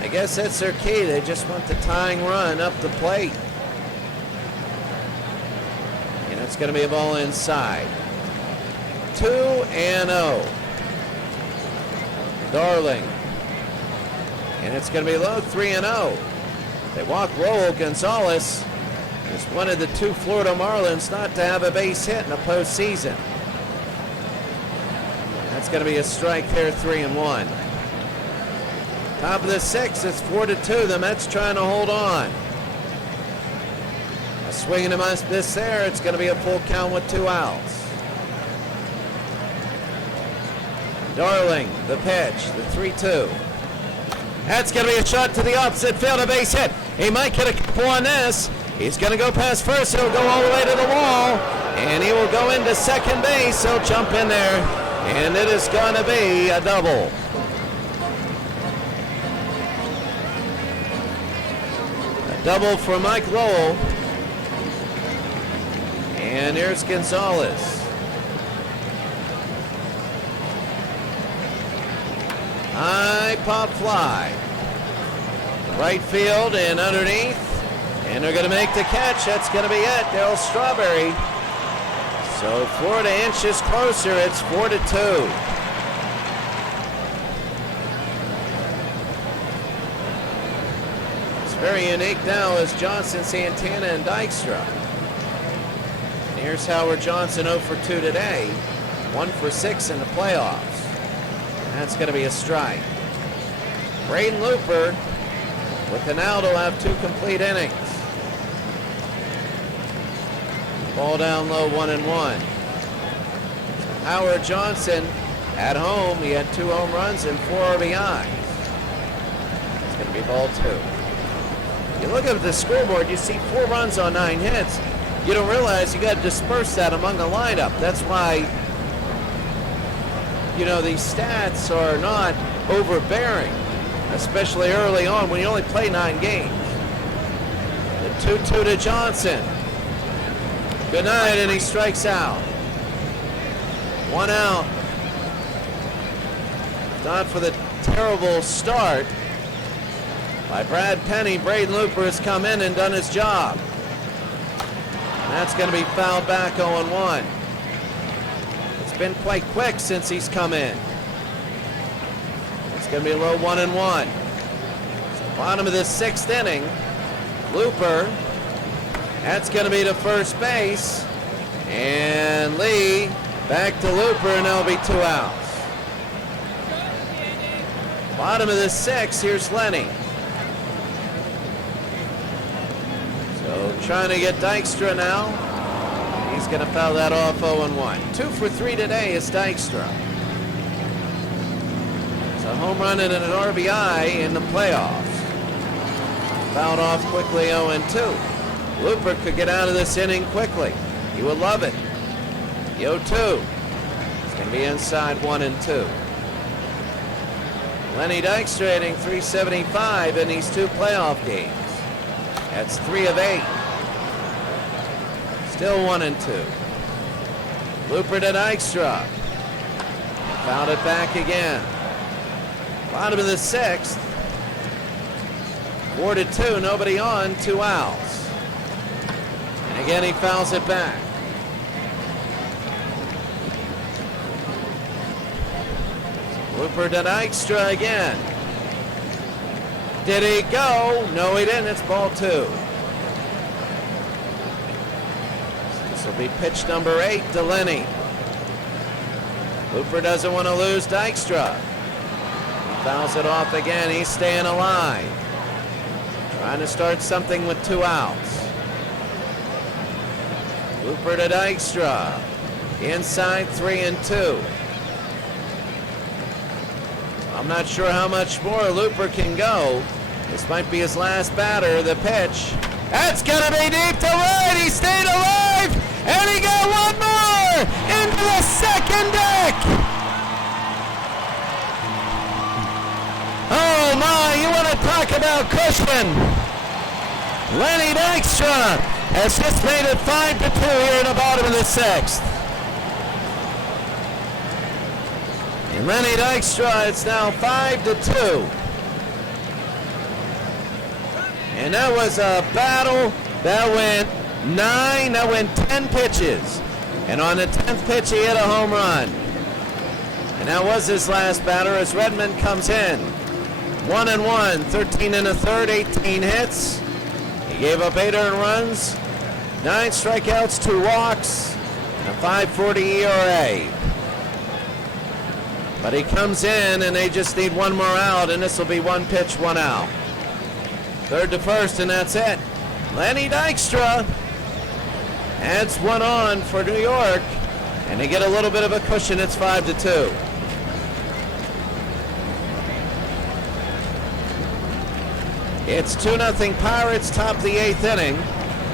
I guess that's their key. They just want the tying run up the plate. And it's going to be a ball inside. 2-0. Darling. And it's going to be low 3-0. They walk Raul Gonzalez. Just one of the 2 Florida Marlins not to have a base hit in the postseason. That's going to be a strike there, 3-1. Top of the 6th, it's 4-2. The Mets trying to hold on. A swing and a miss there. It's going to be a full count with 2 outs. Darling, the pitch, the 3-2. That's going to be a shot to the opposite field, a base hit. He might get a couple on this. He's going to go past first. He'll go all the way to the wall, and he will go into second base. He'll jump in there, and it is going to be a double. A double for Mike Lowell. And here's Gonzalez. High pop fly. Right field and underneath. And they're going to make the catch. That's going to be it. Darryl Strawberry. So Florida inches closer. It's 4-2. It's very unique now as Johnson, Santana, and Dykstra. And here's Howard Johnson 0 for 2 today. 1 for 6 in the playoffs. That's going to be a strike. Braden Looper with an out will have 2 complete innings. Ball down low, 1-1. Howard Johnson at home, he had 2 home runs and 4 RBIs. It's going to be ball 2. You look at the scoreboard, you see 4 runs on 9 hits. You don't realize you got to disperse that among the lineup. That's why, you know, these stats are not overbearing, especially early on when you only play 9 games. The 2-2 to Johnson. Good night, and he strikes out. 1 out. Not for the terrible start by Brad Penny. Braden Looper has come in and done his job. And that's going to be fouled back 0-1. It's been quite quick since he's come in. It's going to be a low 1-1. So bottom of the 6th inning. Looper. That's going to be to first base. And Lee back to Looper, and there'll be 2 outs. Bottom of the 6th, here's Lenny. So trying to get Dykstra now. He's going to foul that off 0-1. 2 for 3 today is Dykstra. It's a home run and an RBI in the playoffs. Fouled off quickly 0-2. Looper could get out of this inning quickly. He would love it. The 0-2. It's going to be inside 1-2. Lenny Dykstra hitting .375 in these 2 playoff games. That's 3 of 8. Still 1-2. Looper to Dykstra. Fouled it back again. Bottom of the 6th. 4-2. Nobody on. 2 outs. And again, he fouls it back. Looper to Dykstra again. Did he go? No, he didn't. It's ball 2. This will be pitch number 8 to Lenny. Looper doesn't want to lose Dykstra. He fouls it off again. He's staying alive. Trying to start something with 2 outs. Looper to Dykstra. Inside 3-2. I'm not sure how much more Looper can go. This might be his last batter. The pitch. That's going to be deep to right. He stayed alive. And he got 1 more into the second deck. Oh my, you want to talk about cushion. Lenny Dykstra has just made it 5-2 here in the bottom of the 6th. And Lenny Dykstra, it's now 5-2. And that was a battle that went 10 pitches. And on the 10th pitch, he hit a home run. And that was his last batter as Redmond comes in. 1-1, 13 and a third, 18 hits. He gave up 8 earned runs, 9 strikeouts, 2 walks, and a 5.40 ERA. But he comes in and they just need one more out, and this will be 1 pitch, 1 out. Third to first, and that's it. Lenny Dykstra adds 1 on for New York, and they get a little bit of a cushion. It's 5-2. It's 2-0 Pirates, top of the 8th inning.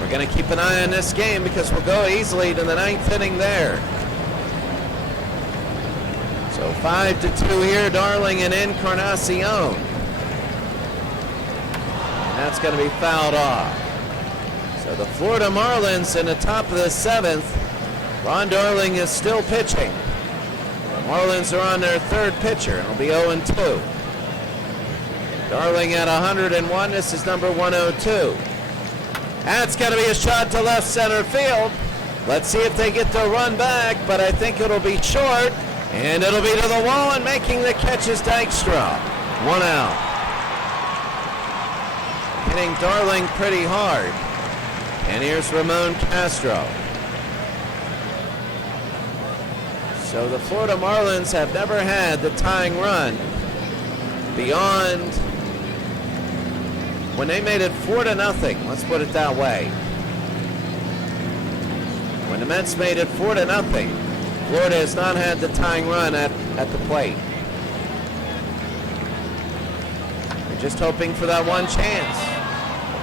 We're going to keep an eye on this game because we'll go easily to the 9th inning there. So 5-2 here, Darling and Encarnacion. And that's going to be fouled off. So the Florida Marlins in the top of the 7th. Ron Darling is still pitching. The Marlins are on their 3rd pitcher. It'll be 0-2. Darling at 101. This is number 102. That's going to be a shot to left center field. Let's see if they get the run back, but I think it'll be short, and it'll be to the wall, and making the catch is Dykstra. 1 out. Hitting Darling pretty hard. And here's Ramon Castro. So the Florida Marlins have never had the tying run beyond when they made it 4-0. Let's put it that way. When the Mets made it 4-0, Florida has not had the tying run at the plate. They're just hoping for that one chance.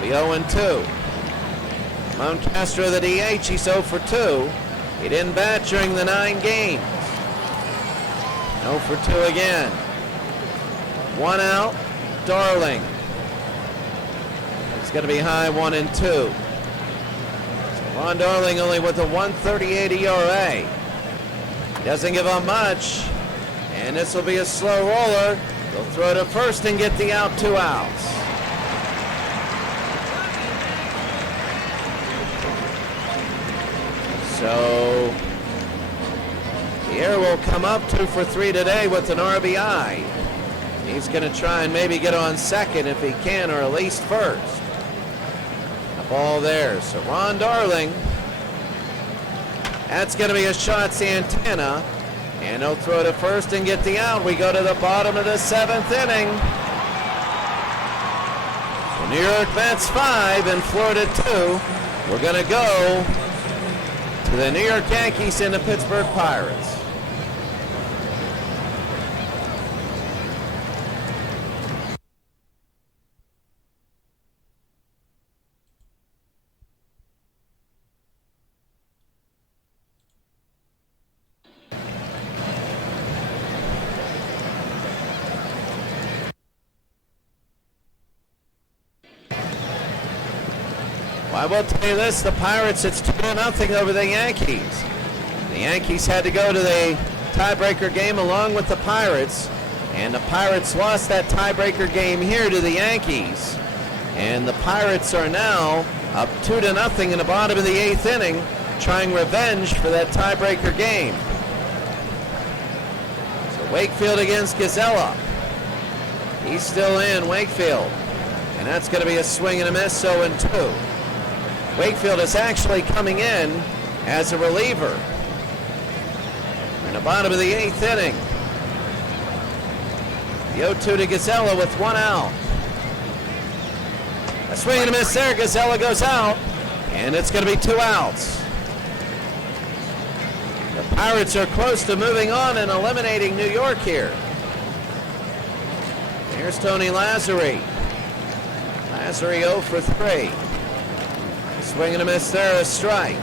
It'll be 0-2. Ramon Castro, the DH, he's 0 for 2. He didn't bat during the 9 games. 0 for 2 again. 1 out, Darling. It's going to be high, 1-2. So Ron Darling only with a 1.38 ERA. He doesn't give up much. And this will be a slow roller. They'll throw to first and get the out, 2 outs. So Pierre will come up 2 for 3 today with an RBI. He's going to try and maybe get on second if he can, or at least first. The ball there. So Ron Darling. That's going to be a shot, Santana. And he'll throw to first and get the out. We go to the bottom of the 7th inning. The New York Mets 5 and Florida 2. We're going to go to the New York Yankees and the Pittsburgh Pirates. I will tell you this, the Pirates, it's 2-0 over the Yankees. The Yankees had to go to the tiebreaker game along with the Pirates, and the Pirates lost that tiebreaker game here to the Yankees. And the Pirates are now up 2-0 in the bottom of the 8th inning, trying revenge for that tiebreaker game. So Wakefield against Gazella. He's still in, Wakefield. And that's going to be a swing and a miss, 0-2. Wakefield is actually coming in as a reliever in the bottom of the 8th inning. The 0-2 to Gazella with 1 out. A swing and a miss there. Gazella goes out, and it's going to be 2 outs. The Pirates are close to moving on and eliminating New York here. Here's Tony Lazzari. Lazzari 0 for 3. Swing and a miss there, a strike.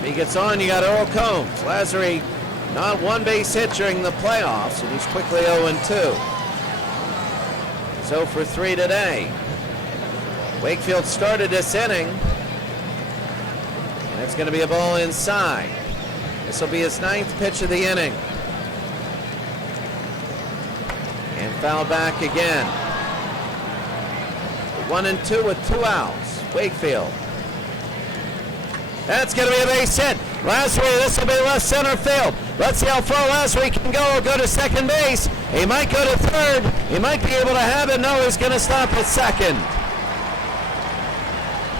If he gets on, you got Earl Combs. Lazzari, not one base hit during the playoffs, and he's quickly 0-2. He's 0 for 3 today. Wakefield started this inning, and it's going to be a ball inside. This will be his 9th pitch of the inning. And foul back again. 1-2 with 2 outs. Wakefield. That's going to be a base hit. Lasry, this will be left center field. Let's see how far Lasry can go. He'll go to second base. He might go to third. He might be able to have it. No, he's going to stop at second.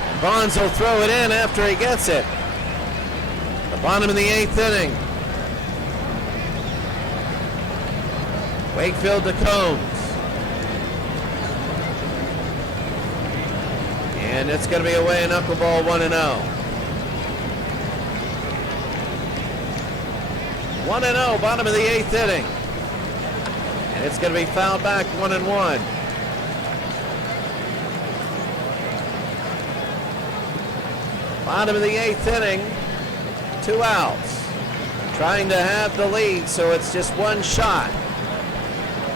And Bonds will throw it in after he gets it. The bottom of the 8th inning. Wakefield to Combs. And it's going to be away, knuckleball 1-0. 1-0, bottom of the 8th inning. And it's going to be fouled back 1-1. Bottom of the 8th inning, 2 outs. Trying to have the lead, so it's just one shot.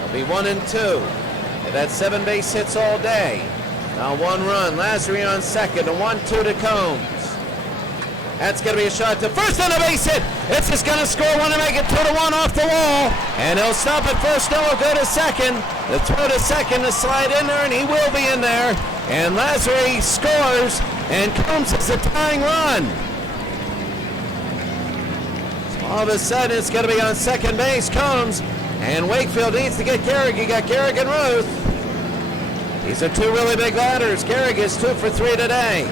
It'll be 1-2. They've had 7 base hits all day. Now 1 run. Lasry on second. A 1-2 to Combs. That's going to be a shot to first on a base hit. It's just going to score one to make it 2-1 off the wall. And he'll stop at first. No, he'll go to second. The throw to second to slide in there, and he will be in there. And Lasry scores, and Combs is the tying run. So all of a sudden, it's going to be on second base, Combs. And Wakefield needs to get Gehrig. He got Gehrig and Ruth. These are 2 really big batters. Gehrig is 2 for 3 today.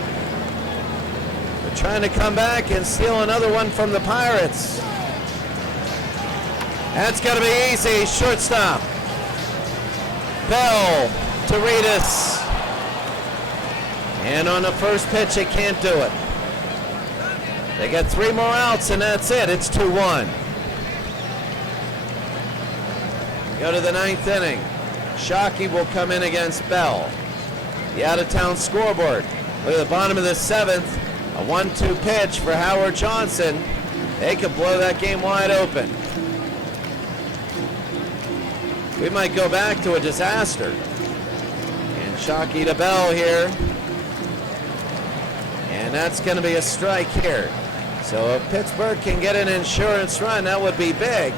They're trying to come back and steal another one from the Pirates. That's going to be easy. Shortstop. Bell to Reedus. And on the first pitch, they can't do it. They got 3 more outs, and that's it. It's 2-1. Go to the 9th inning. Shockey will come in against Bell. The out-of-town scoreboard. Look at the bottom of the 7th. A 1-2 pitch for Howard Johnson. They could blow that game wide open. We might go back to a disaster. And Shockey to Bell here. And that's going to be a strike here. So if Pittsburgh can get an insurance run, that would be big.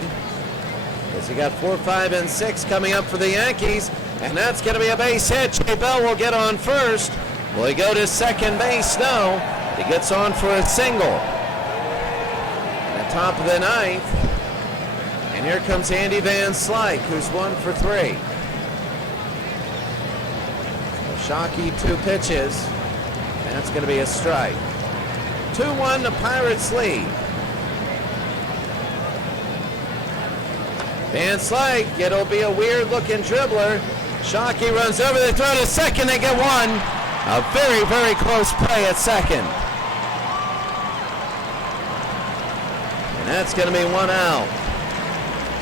Because you got 4, 5, and 6 coming up for the Yankees. And that's going to be a base hit. Jay Bell will get on first. Will he go to second base? No. He gets on for a single. At the top of the 9th. And here comes Andy Van Slyke, who's 1 for 3. So Shockey 2 pitches. That's going to be a strike. 2-1, the Pirates lead. Van Slyke, it'll be a weird-looking dribbler. Shockey runs over, they throw to second, they get one. A very, very close play at second. And that's going to be 1 out.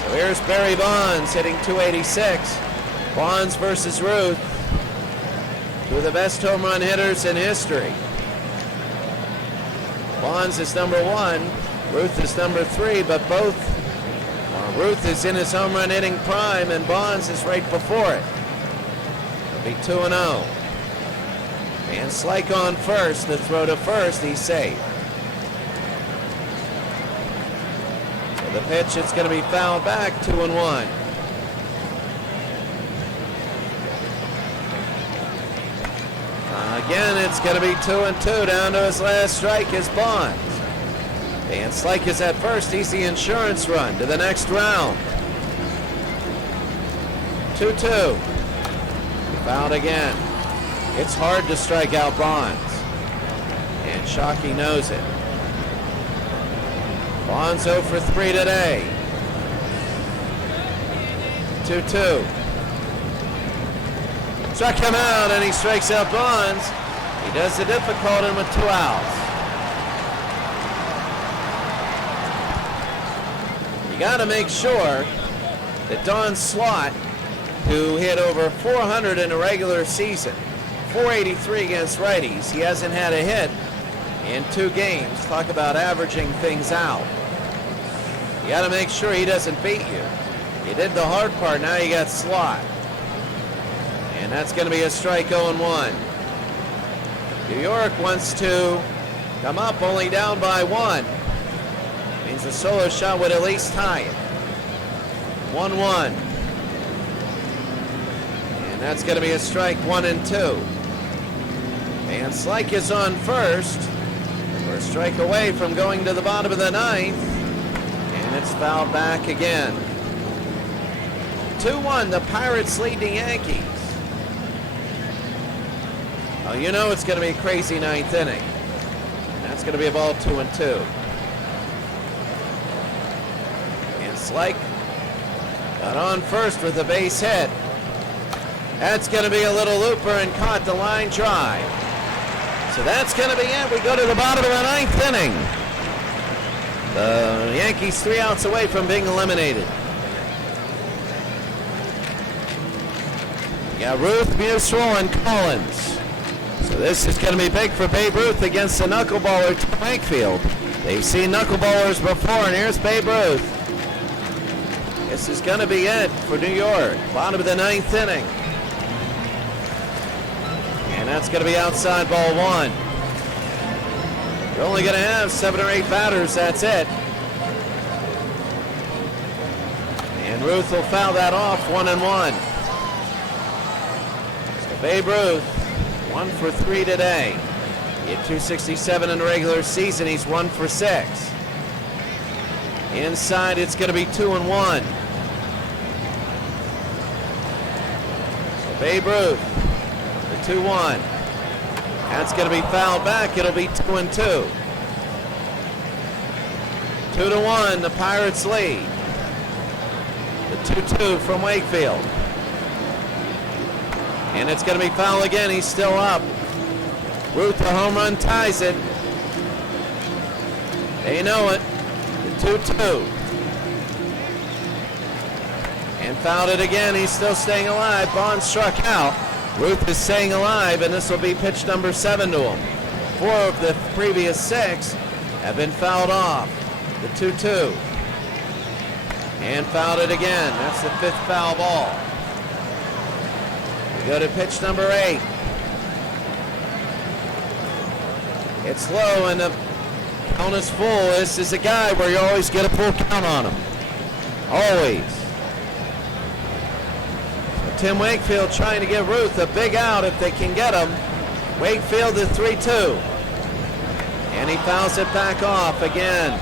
So here's Barry Bonds hitting .286. Bonds versus Ruth. 2 of the best home run hitters in history. Bonds is number 1. Ruth is number 3, but both Ruth is in his home run hitting prime, and Bonds is right before it. It'll be 2-0. Van Slyke on first. The throw to first. He's safe. So the pitch, it's going to be fouled back. 2-1. Again, it's going to be 2-2. Down to his last strike is Bonds. Van Slyke is at first. He's the insurance run to the next round. 2-2. Fouled again. It's hard to strike out Bonds. And Shockey knows it. Bonds 0 for 3 today. 2-2. Struck him out, and he strikes out Bonds. He does the difficult one with 2 outs. You got to make sure that Don Slott, who hit over 400 in a regular season, 483 against righties, he hasn't had a hit in 2 games. Talk about averaging things out. You got to make sure he doesn't beat you. You did the hard part, now you got Slott. And that's going to be a strike 0-1. New York wants to come up only down by 1. Needs a solo shot would at least tie it. 1-1. And that's going to be a strike 1-2. Van Slyke is on first. We're a strike away from going to the bottom of the ninth. And it's fouled back again. 2-1, the Pirates lead the Yankees. Oh, you know it's going to be a crazy ninth inning. That's going to be a ball 2-2. And Slyke got on first with a base hit. That's going to be a little looper and caught the line drive. So that's going to be it. We go to the bottom of the ninth inning. The Yankees 3 outs away from being eliminated. You got Ruth, Musial, and Collins. So this is going to be big for Babe Ruth against the knuckleballer Tim Wakefield. They've seen knucklerballers before, and here's Babe Ruth. This is going to be it for New York. Bottom of the ninth inning. And that's going to be outside ball 1. You're only going to have 7 or 8 batters, that's it. And Ruth will foul that off, 1-1. So Babe Ruth, 1 for 3 today. He had 267 in the regular season. He's 1 for 6. Inside, it's going to be 2-1. So Babe Ruth, the 2-1. That's going to be fouled back. It'll be 2-2. 2-1, the Pirates lead. The 2-2 from Wakefield. And it's going to be foul again. He's still up. Ruth, the home run, ties it. They know it. The 2-2. And fouled it again. He's still staying alive. Bond struck out. Ruth is staying alive, and this will be pitch number 7 to him. 4 of the previous 6 have been fouled off. The 2-2. And fouled it again. That's the 5th foul ball. We go to pitch number 8. It's low, and the count is full. This is a guy where you always get a full count on him. Always. Tim Wakefield trying to give Ruth a big out if they can get him. Wakefield the 3-2. And he fouls it back off again.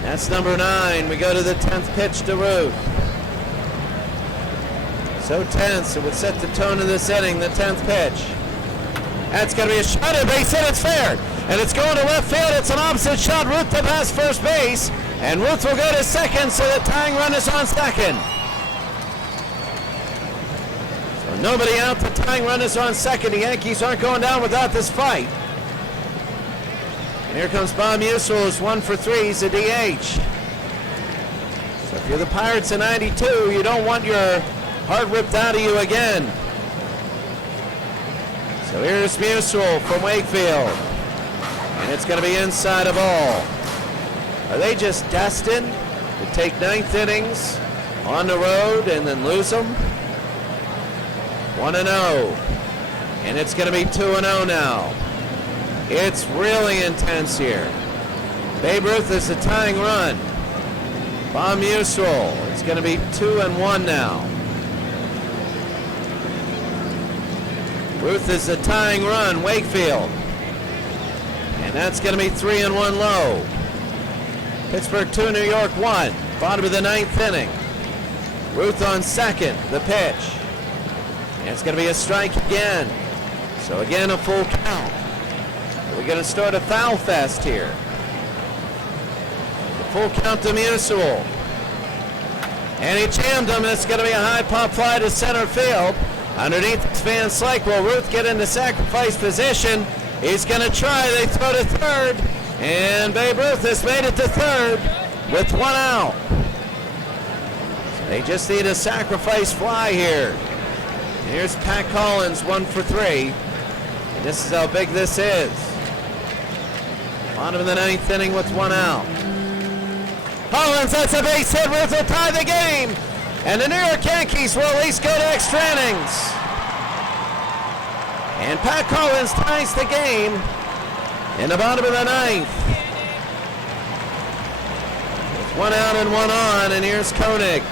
That's number 9. We go to the 10th pitch to Ruth. So tense, it would set the tone of this inning, the 10th pitch. That's going to be a shot at base hit, it's fair. And it's going to left field, it's an opposite shot. Ruth to pass first base. And Ruth will go to second, so the tying run is on second. Nobody out, the tying run is on second. The Yankees aren't going down without this fight. And here comes Bob Musial, who's 1 for 3. He's a DH. So if you're the Pirates in 92, you don't want your heart ripped out of you again. So here's Musial from Wakefield. And it's going to be inside a ball. Are they just destined to take 9th innings on the road and then lose them? 1-0, and it's going to be 2-0 now. It's really intense here. Babe Ruth is the tying run. Bob Musial, it's going to be 2-1 now. Ruth is the tying run, Wakefield. And that's going to be 3-1 low. Pittsburgh 2, New York 1. Bottom of the 9th inning. Ruth on second, the pitch. And it's going to be a strike again. So again, a full count. We're going to start a foul fest here. The full count to Musial. And he jammed him. It's going to be a high pop fly to center field. Underneath it's Van Slyke. Will Ruth get into sacrifice position? He's going to try. They throw to third. And Babe Ruth has made it to third with 1 out. So they just need a sacrifice fly here. Here's Pat Collins, 1 for 3. And this is how big this is. Bottom of the 9th inning with 1 out. Collins, that's a base hit. Ruth will tie the game. And the New York Yankees will at least go to extra innings. And Pat Collins ties the game in the bottom of the 9th. 1 out and 1 on, and here's Koenig.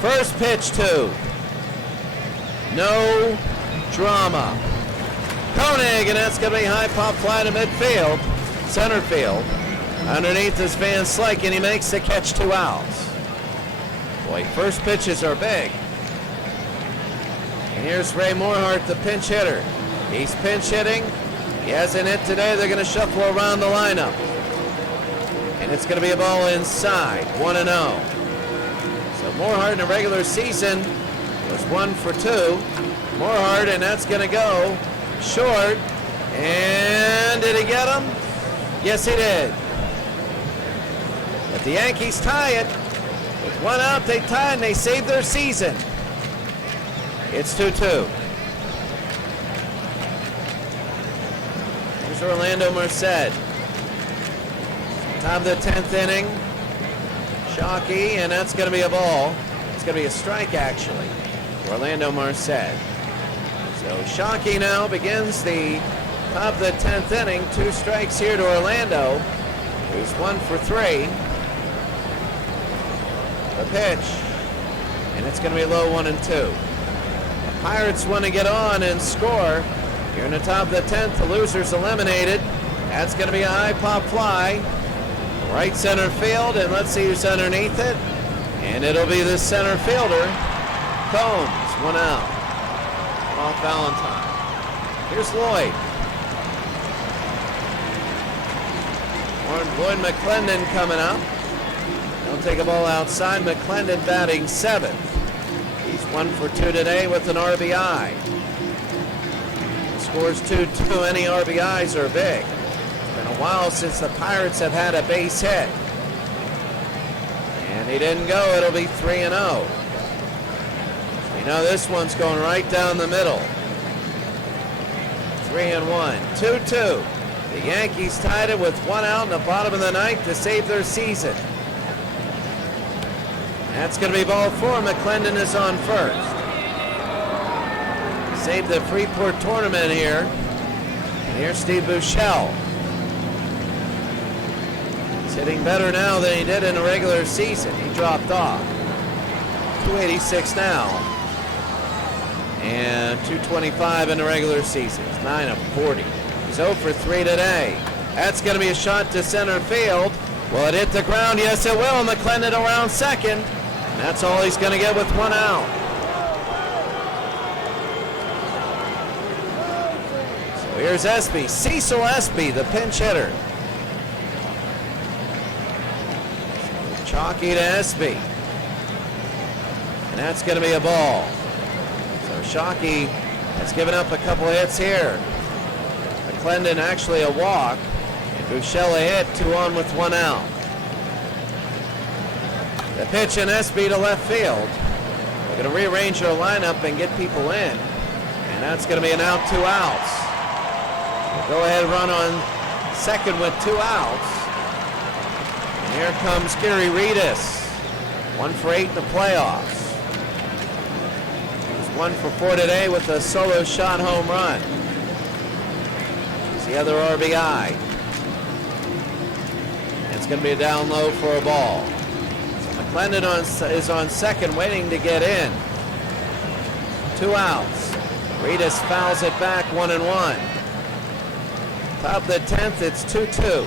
First pitch to. No drama. Koenig, and that's going to be high pop fly to midfield, center field. Underneath is Van Slyke, and he makes the catch, 2 outs. Boy, first pitches are big. And here's Ray Morehart, the pinch hitter. He's pinch hitting. He hasn't hit today. They're going to shuffle around the lineup. And it's going to be a ball inside, 1-0. So Morehart in the regular season was 1 for 2. Morehart, and that's going to go short. And did he get him? Yes, he did. But the Yankees tie it. With 1 out, they tie and they save their season. It's 2-2. Here's Orlando Merced. Top of the 10th inning. Shockey, and that's going to be a ball. It's going to be a strike, actually. Orlando Merced. So Shockey now begins the top of the 10th inning. 2 strikes here to Orlando, who's 1 for 3. The pitch, and it's going to be a low 1-2. The Pirates want to get on and score. Here in the top of the 10th, the loser's eliminated. That's going to be a high pop fly. Right center field, and let's see who's underneath it. And it'll be the center fielder, Combs, 1 out. Off Valentine. Here's Lloyd. Lloyd McClendon coming up. They'll take a ball outside. McClendon batting 7th. He's 1 for 2 today with an RBI. He scores 2-2. Any RBIs are big. It's been a while since the Pirates have had a base hit. And he didn't go. It'll be 3-0. You know, this one's going right down the middle. 3-1. 2-2. The Yankees tied it with 1 out in the bottom of the 9th to save their season. That's going to be ball 4. McClendon is on first. Saved the Freeport tournament here. And here's Steve Buechele. He's hitting better now than he did in the regular season. He dropped off. 286 now. And 225 in the regular season. It's 9 of 40. He's 0 for 3 today. That's going to be a shot to center field. Will it hit the ground? Yes, it will. McClendon around second. And that's all he's going to get with 1 out. So here's Espy. Cecil Espy, the pinch hitter. Chalky to Espy. And that's going to be a ball. So Shockey has given up a couple hits here. McClendon actually a walk. And Buechele a hit, 2 on with 1 out. The pitch in Espy to left field. They're going to rearrange their lineup and get people in. And that's going to be an out, 2 outs. We'll go ahead and run on second with 2 outs. And here comes Gary Redus. 1 for 8 in the playoffs. He's 1 for 4 today with a solo shot home run. He's the other RBI. It's going to be a down low for a ball. McClendon is on second, waiting to get in. 2 outs. Redus fouls it back, 1-1. Top of the 10th, it's 2-2.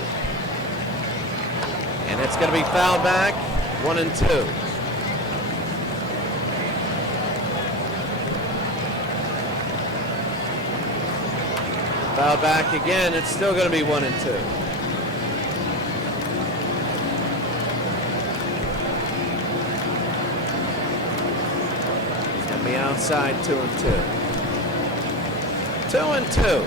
And it's going to be fouled back, 1-2. Fouled back again, it's still going to be 1-2. Be outside 2-2. 2-2.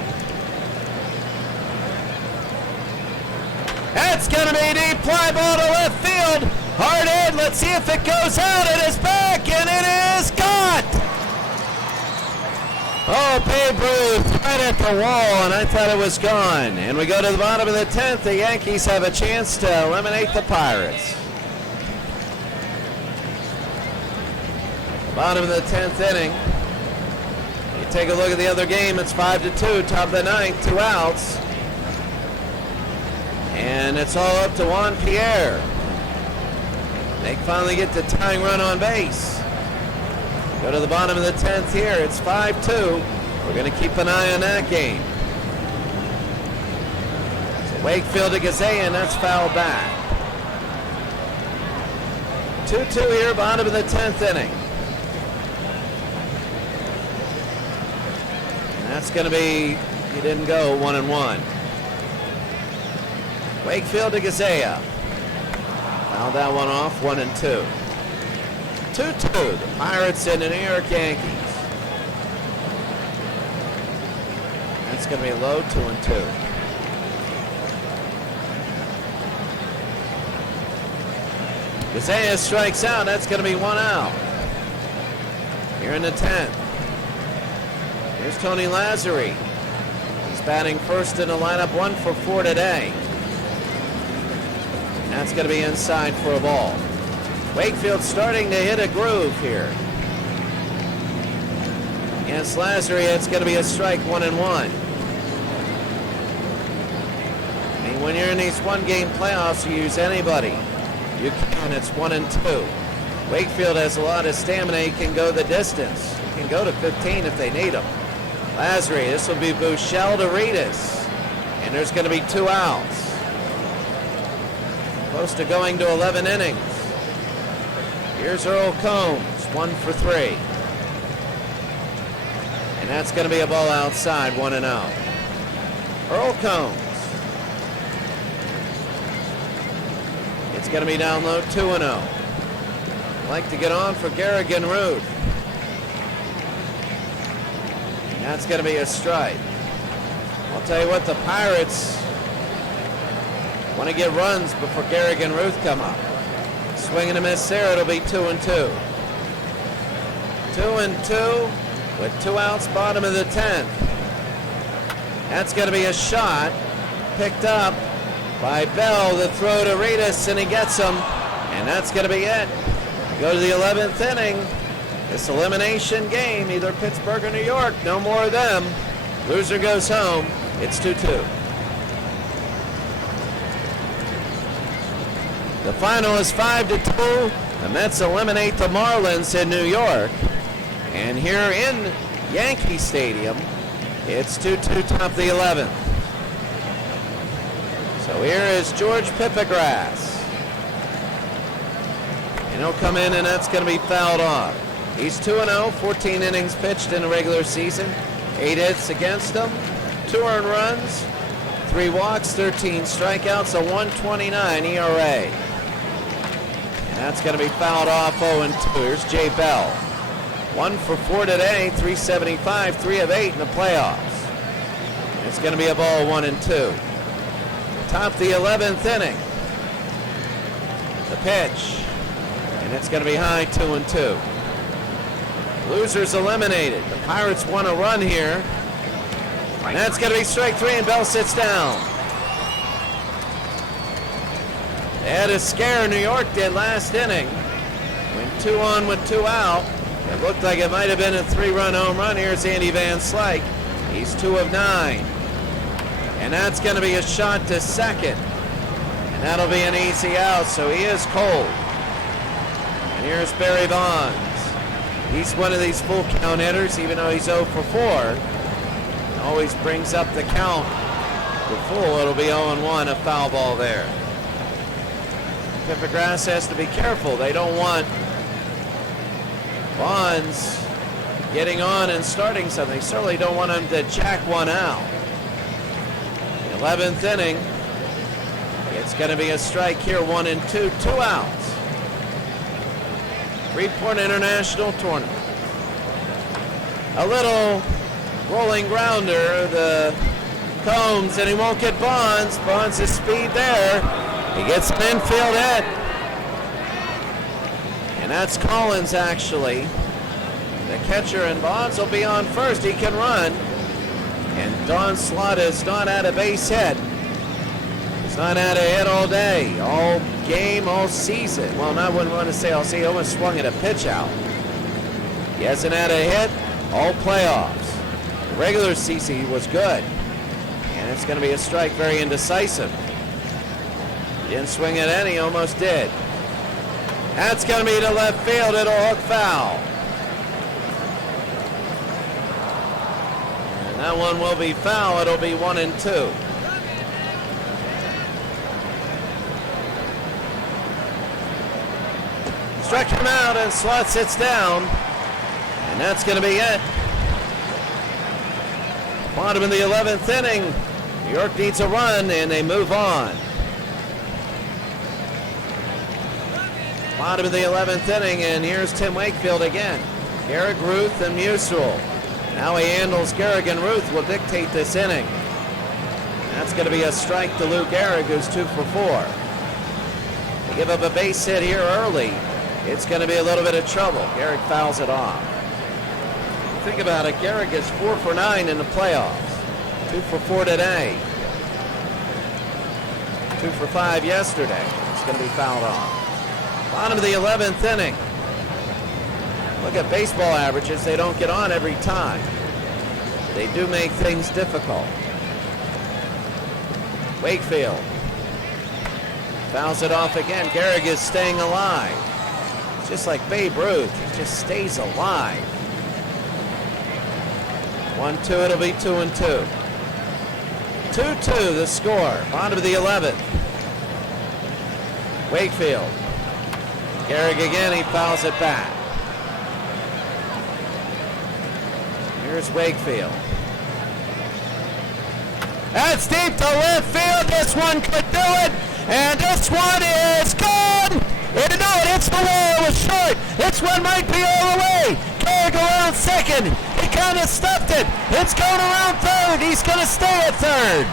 That's going to be a deep fly ball to left field. Hard hit. Let's see if it goes out. It is back, and it is caught. Oh, Babe Ruth right at the wall, and I thought it was gone. And we go to the bottom of the 10th. The Yankees have a chance to eliminate the Pirates. Bottom of the 10th inning. You take a look at the other game, it's 5-2, top of the 9th, 2 outs. And it's all up to Juan Pierre. They finally get the tying run on base. Go to the bottom of the 10th here. It's 5-2. We're going to keep an eye on that game. So Wakefield to Gazea, and that's fouled back. 2-2 here, bottom of the 10th inning. And that's going to be, he didn't go 1-1. Wakefield to Gazea. Fouled that one off, 1-2. 2-2, the Pirates and the New York Yankees. That's going to be a low, 2-2. Gazea strikes out, that's going to be 1 out. Here in the 10th. Here's Tony Lazzari. He's batting first in the lineup, 1 for 4 today. And that's going to be inside for a ball. Wakefield starting to hit a groove here. Against Lazzari, it's going to be a strike, 1-1. I mean, when you're in these one-game playoffs, you use anybody. You can, it's 1-2. Wakefield has a lot of stamina. He can go the distance. He can go to 15 if they need him. Lazzari, this will be Buechele to Reedus. And there's going to be 2 outs. Close to going to 11 innings. Here's Earl Combs, 1 for 3. And that's going to be a ball outside, 1-0. Earl Combs. It's going to be down low, 2-0. Like to get on for Garrigan Ruth. And that's going to be a strike. I'll tell you what, the Pirates want to get runs before Garrigan Ruth come up. Swing and a miss there, it'll be 2-2. 2-2 with 2 outs, bottom of the 10th. That's going to be a shot picked up by Bell. The throw to Reedus, and he gets him. And that's going to be it. Go to the 11th inning. This elimination game, either Pittsburgh or New York, no more of them. Loser goes home. It's 2-2. The final is 5-2. The Mets eliminate the Marlins in New York. And here in Yankee Stadium, it's 2-2 top of the 11th. So here is George Pipagrass. And he'll come in, and that's going to be fouled off. He's 2-0, 14 innings pitched in the regular season. 8 hits against him, 2 earned runs, 3 walks, 13 strikeouts, a 1.29 ERA. And that's going to be fouled off, 0-2. Here's Jay Bell. 1 for 4 today, 375, 3 of 8 in the playoffs. It's going to be a ball, 1-2. Top the 11th inning. The pitch. And it's going to be high, 2-2. Losers eliminated. The Pirates want a run here. And that's going to be strike 3, and Bell sits down. They had a scare, New York did, last inning. Went 2 on with 2 out. It looked like it might have been a 3-run home run. Here's Andy Van Slyke. He's 2 of 9. And that's going to be a shot to second. And that'll be an easy out, so he is cold. And here's Barry Bonds. He's one of these full count hitters, even though he's 0 for 4. He always brings up the count. The full, it'll be 0-1, a foul ball there. Pipagrass has to be careful. They don't want Bonds getting on and starting something. They certainly don't want him to jack one out. 11th inning. It's going to be a strike here, 1-2, 2 outs. Freeport International Tournament. A little rolling grounder, the Combs, and he won't get Bonds. Bonds' speed there. He gets an infield hit. And that's Collins, actually. The catcher, and Bonds will be on first. He can run. And Don Slaughter has not had a base hit. He's not had a hit all day, all game, all season. Well, I wouldn't want to say all season. He almost swung at a pitch out. He hasn't had a hit all playoffs. The regular season he was good. And it's going to be a strike, very indecisive. He didn't swing at any, almost did. That's going to be to left field. It'll hook foul. And that one will be foul. It'll be 1-2. Struck him out and Slot sits down. And that's going to be it. Bottom of the 11th inning. New York needs a run and they move on. Bottom of the 11th inning, and here's Tim Wakefield again. Garrick, Ruth, and Musil. Now he handles Garrick, and Ruth will dictate this inning. That's going to be a strike to Lou Gehrig, who's 2 for 4. They give up a base hit here early. It's going to be a little bit of trouble. Gehrig fouls it off. Think about it. Gehrig is 4 for 9 in the playoffs. 2 for 4 today. 2 for 5 yesterday. It's going to be fouled off. Bottom of the 11th inning. Look at baseball averages. They don't get on every time. They do make things difficult. Wakefield fouls it off again. Gehrig is staying alive. It's just like Babe Ruth. He just stays alive. 1-2. It'll be 2-2. 2-2 the score. Bottom of the 11th. Wakefield. Gehrig again, he fouls it back. Here's Wakefield. That's deep to left field. This one could do it. And this one is gone. No, it hits the wall. It was short. This one might be all the way. Gehrig around second. He kind of stuffed it. It's going around third. He's going to stay at third.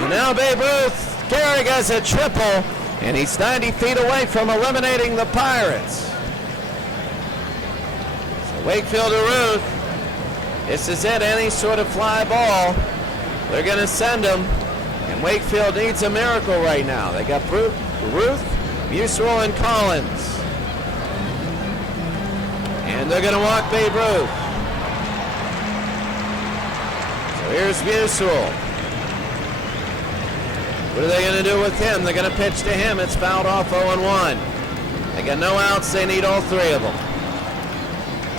And now Babe Ruth, Gehrig has a triple. And he's 90 feet away from eliminating the Pirates. So Wakefield to Ruth. This is it, any sort of fly ball. They're going to send him. And Wakefield needs a miracle right now. They got Ruth, Musil, and Collins. And they're going to walk Babe Ruth. So here's Musil. What are they going to do with him? They're going to pitch to him. It's fouled off 0-1. They got no outs. They need all 3 of them.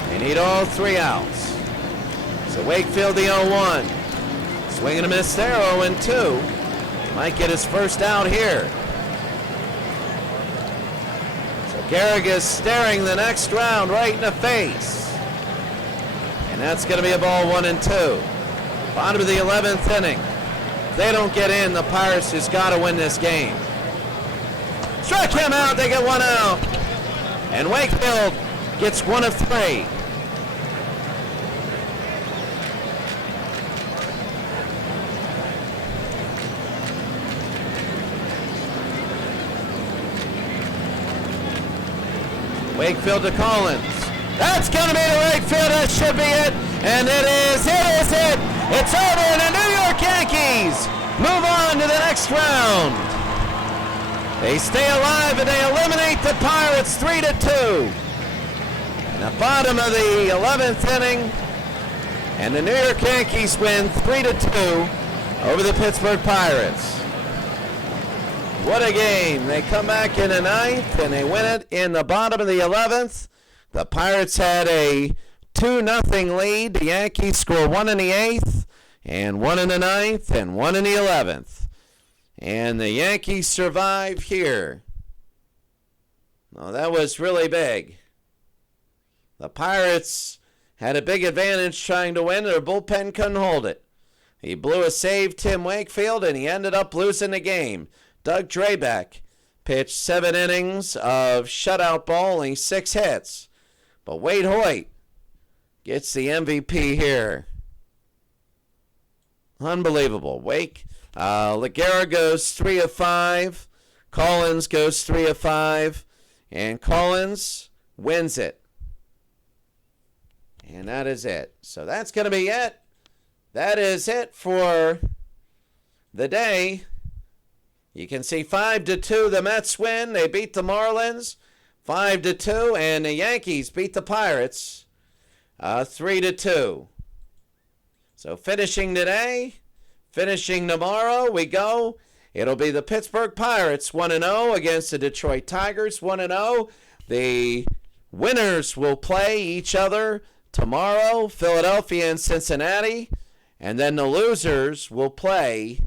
They need all 3 outs. So Wakefield the 0-1. Swing and a miss there, 0-2. Might get his first out here. So Gehrig is staring the next round right in the face. And that's going to be a ball 1-2. Bottom of the 11th inning. If they don't get in, the Pirates just got to win this game. Strike him out, they get 1 out. And Wakefield gets 1 of 3. Wakefield to Collins. That's going to be to Wakefield. That should be it. And it is it. It's over, and the New York Yankees move on to the next round. They stay alive, and they eliminate the Pirates 3-2. In the bottom of the 11th inning, and the New York Yankees win 3-2 over the Pittsburgh Pirates. What a game. They come back in the 9th, and they win it in the bottom of the 11th. The Pirates had a 2-0 lead. The Yankees score 1 in the 8th, and 1 in the 9th, and 1 in the 11th. And the Yankees survive here. Well, that was really big. The Pirates had a big advantage trying to win. Their bullpen couldn't hold it. He blew a save, Tim Wakefield, and he ended up losing the game. Doug Drabeck pitched 7 innings of shutout ball, only 6 hits. But Wade Hoyt gets the MVP here. Unbelievable. Leguera goes 3 of 5. Collins goes 3 of 5. And Collins wins it. And that is it. So that's going to be it. That is it for the day. You can see 5-2 the Mets win. They beat the Marlins 5-2. And the Yankees beat the Pirates 3-2. So finishing today, finishing tomorrow, we go. It'll be the Pittsburgh Pirates 1-0 against the Detroit Tigers 1-0. The winners will play each other tomorrow, Philadelphia and Cincinnati. And then the losers will play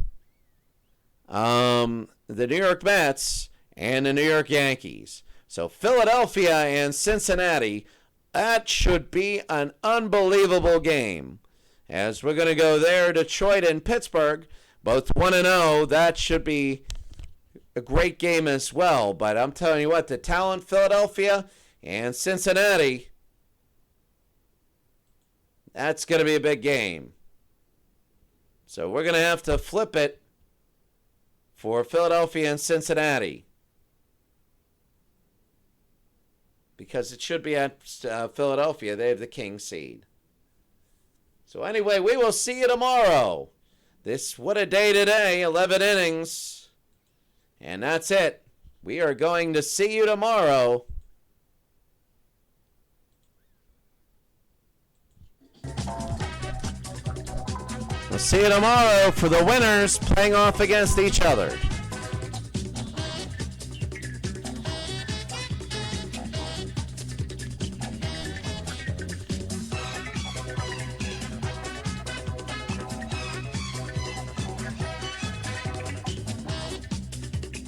the New York Mets and the New York Yankees. So Philadelphia and Cincinnati, that should be an unbelievable game. As we're going to go there, Detroit and Pittsburgh, both 1-0. That should be a great game as well. But I'm telling you what, the talent, Philadelphia and Cincinnati, that's going to be a big game. So we're going to have to flip it for Philadelphia and Cincinnati, because it should be at Philadelphia. They have the king seed. So anyway, we will see you tomorrow. What a day today, 11 innings. And that's it. We are going to see you tomorrow. We'll see you tomorrow for the winners playing off against each other.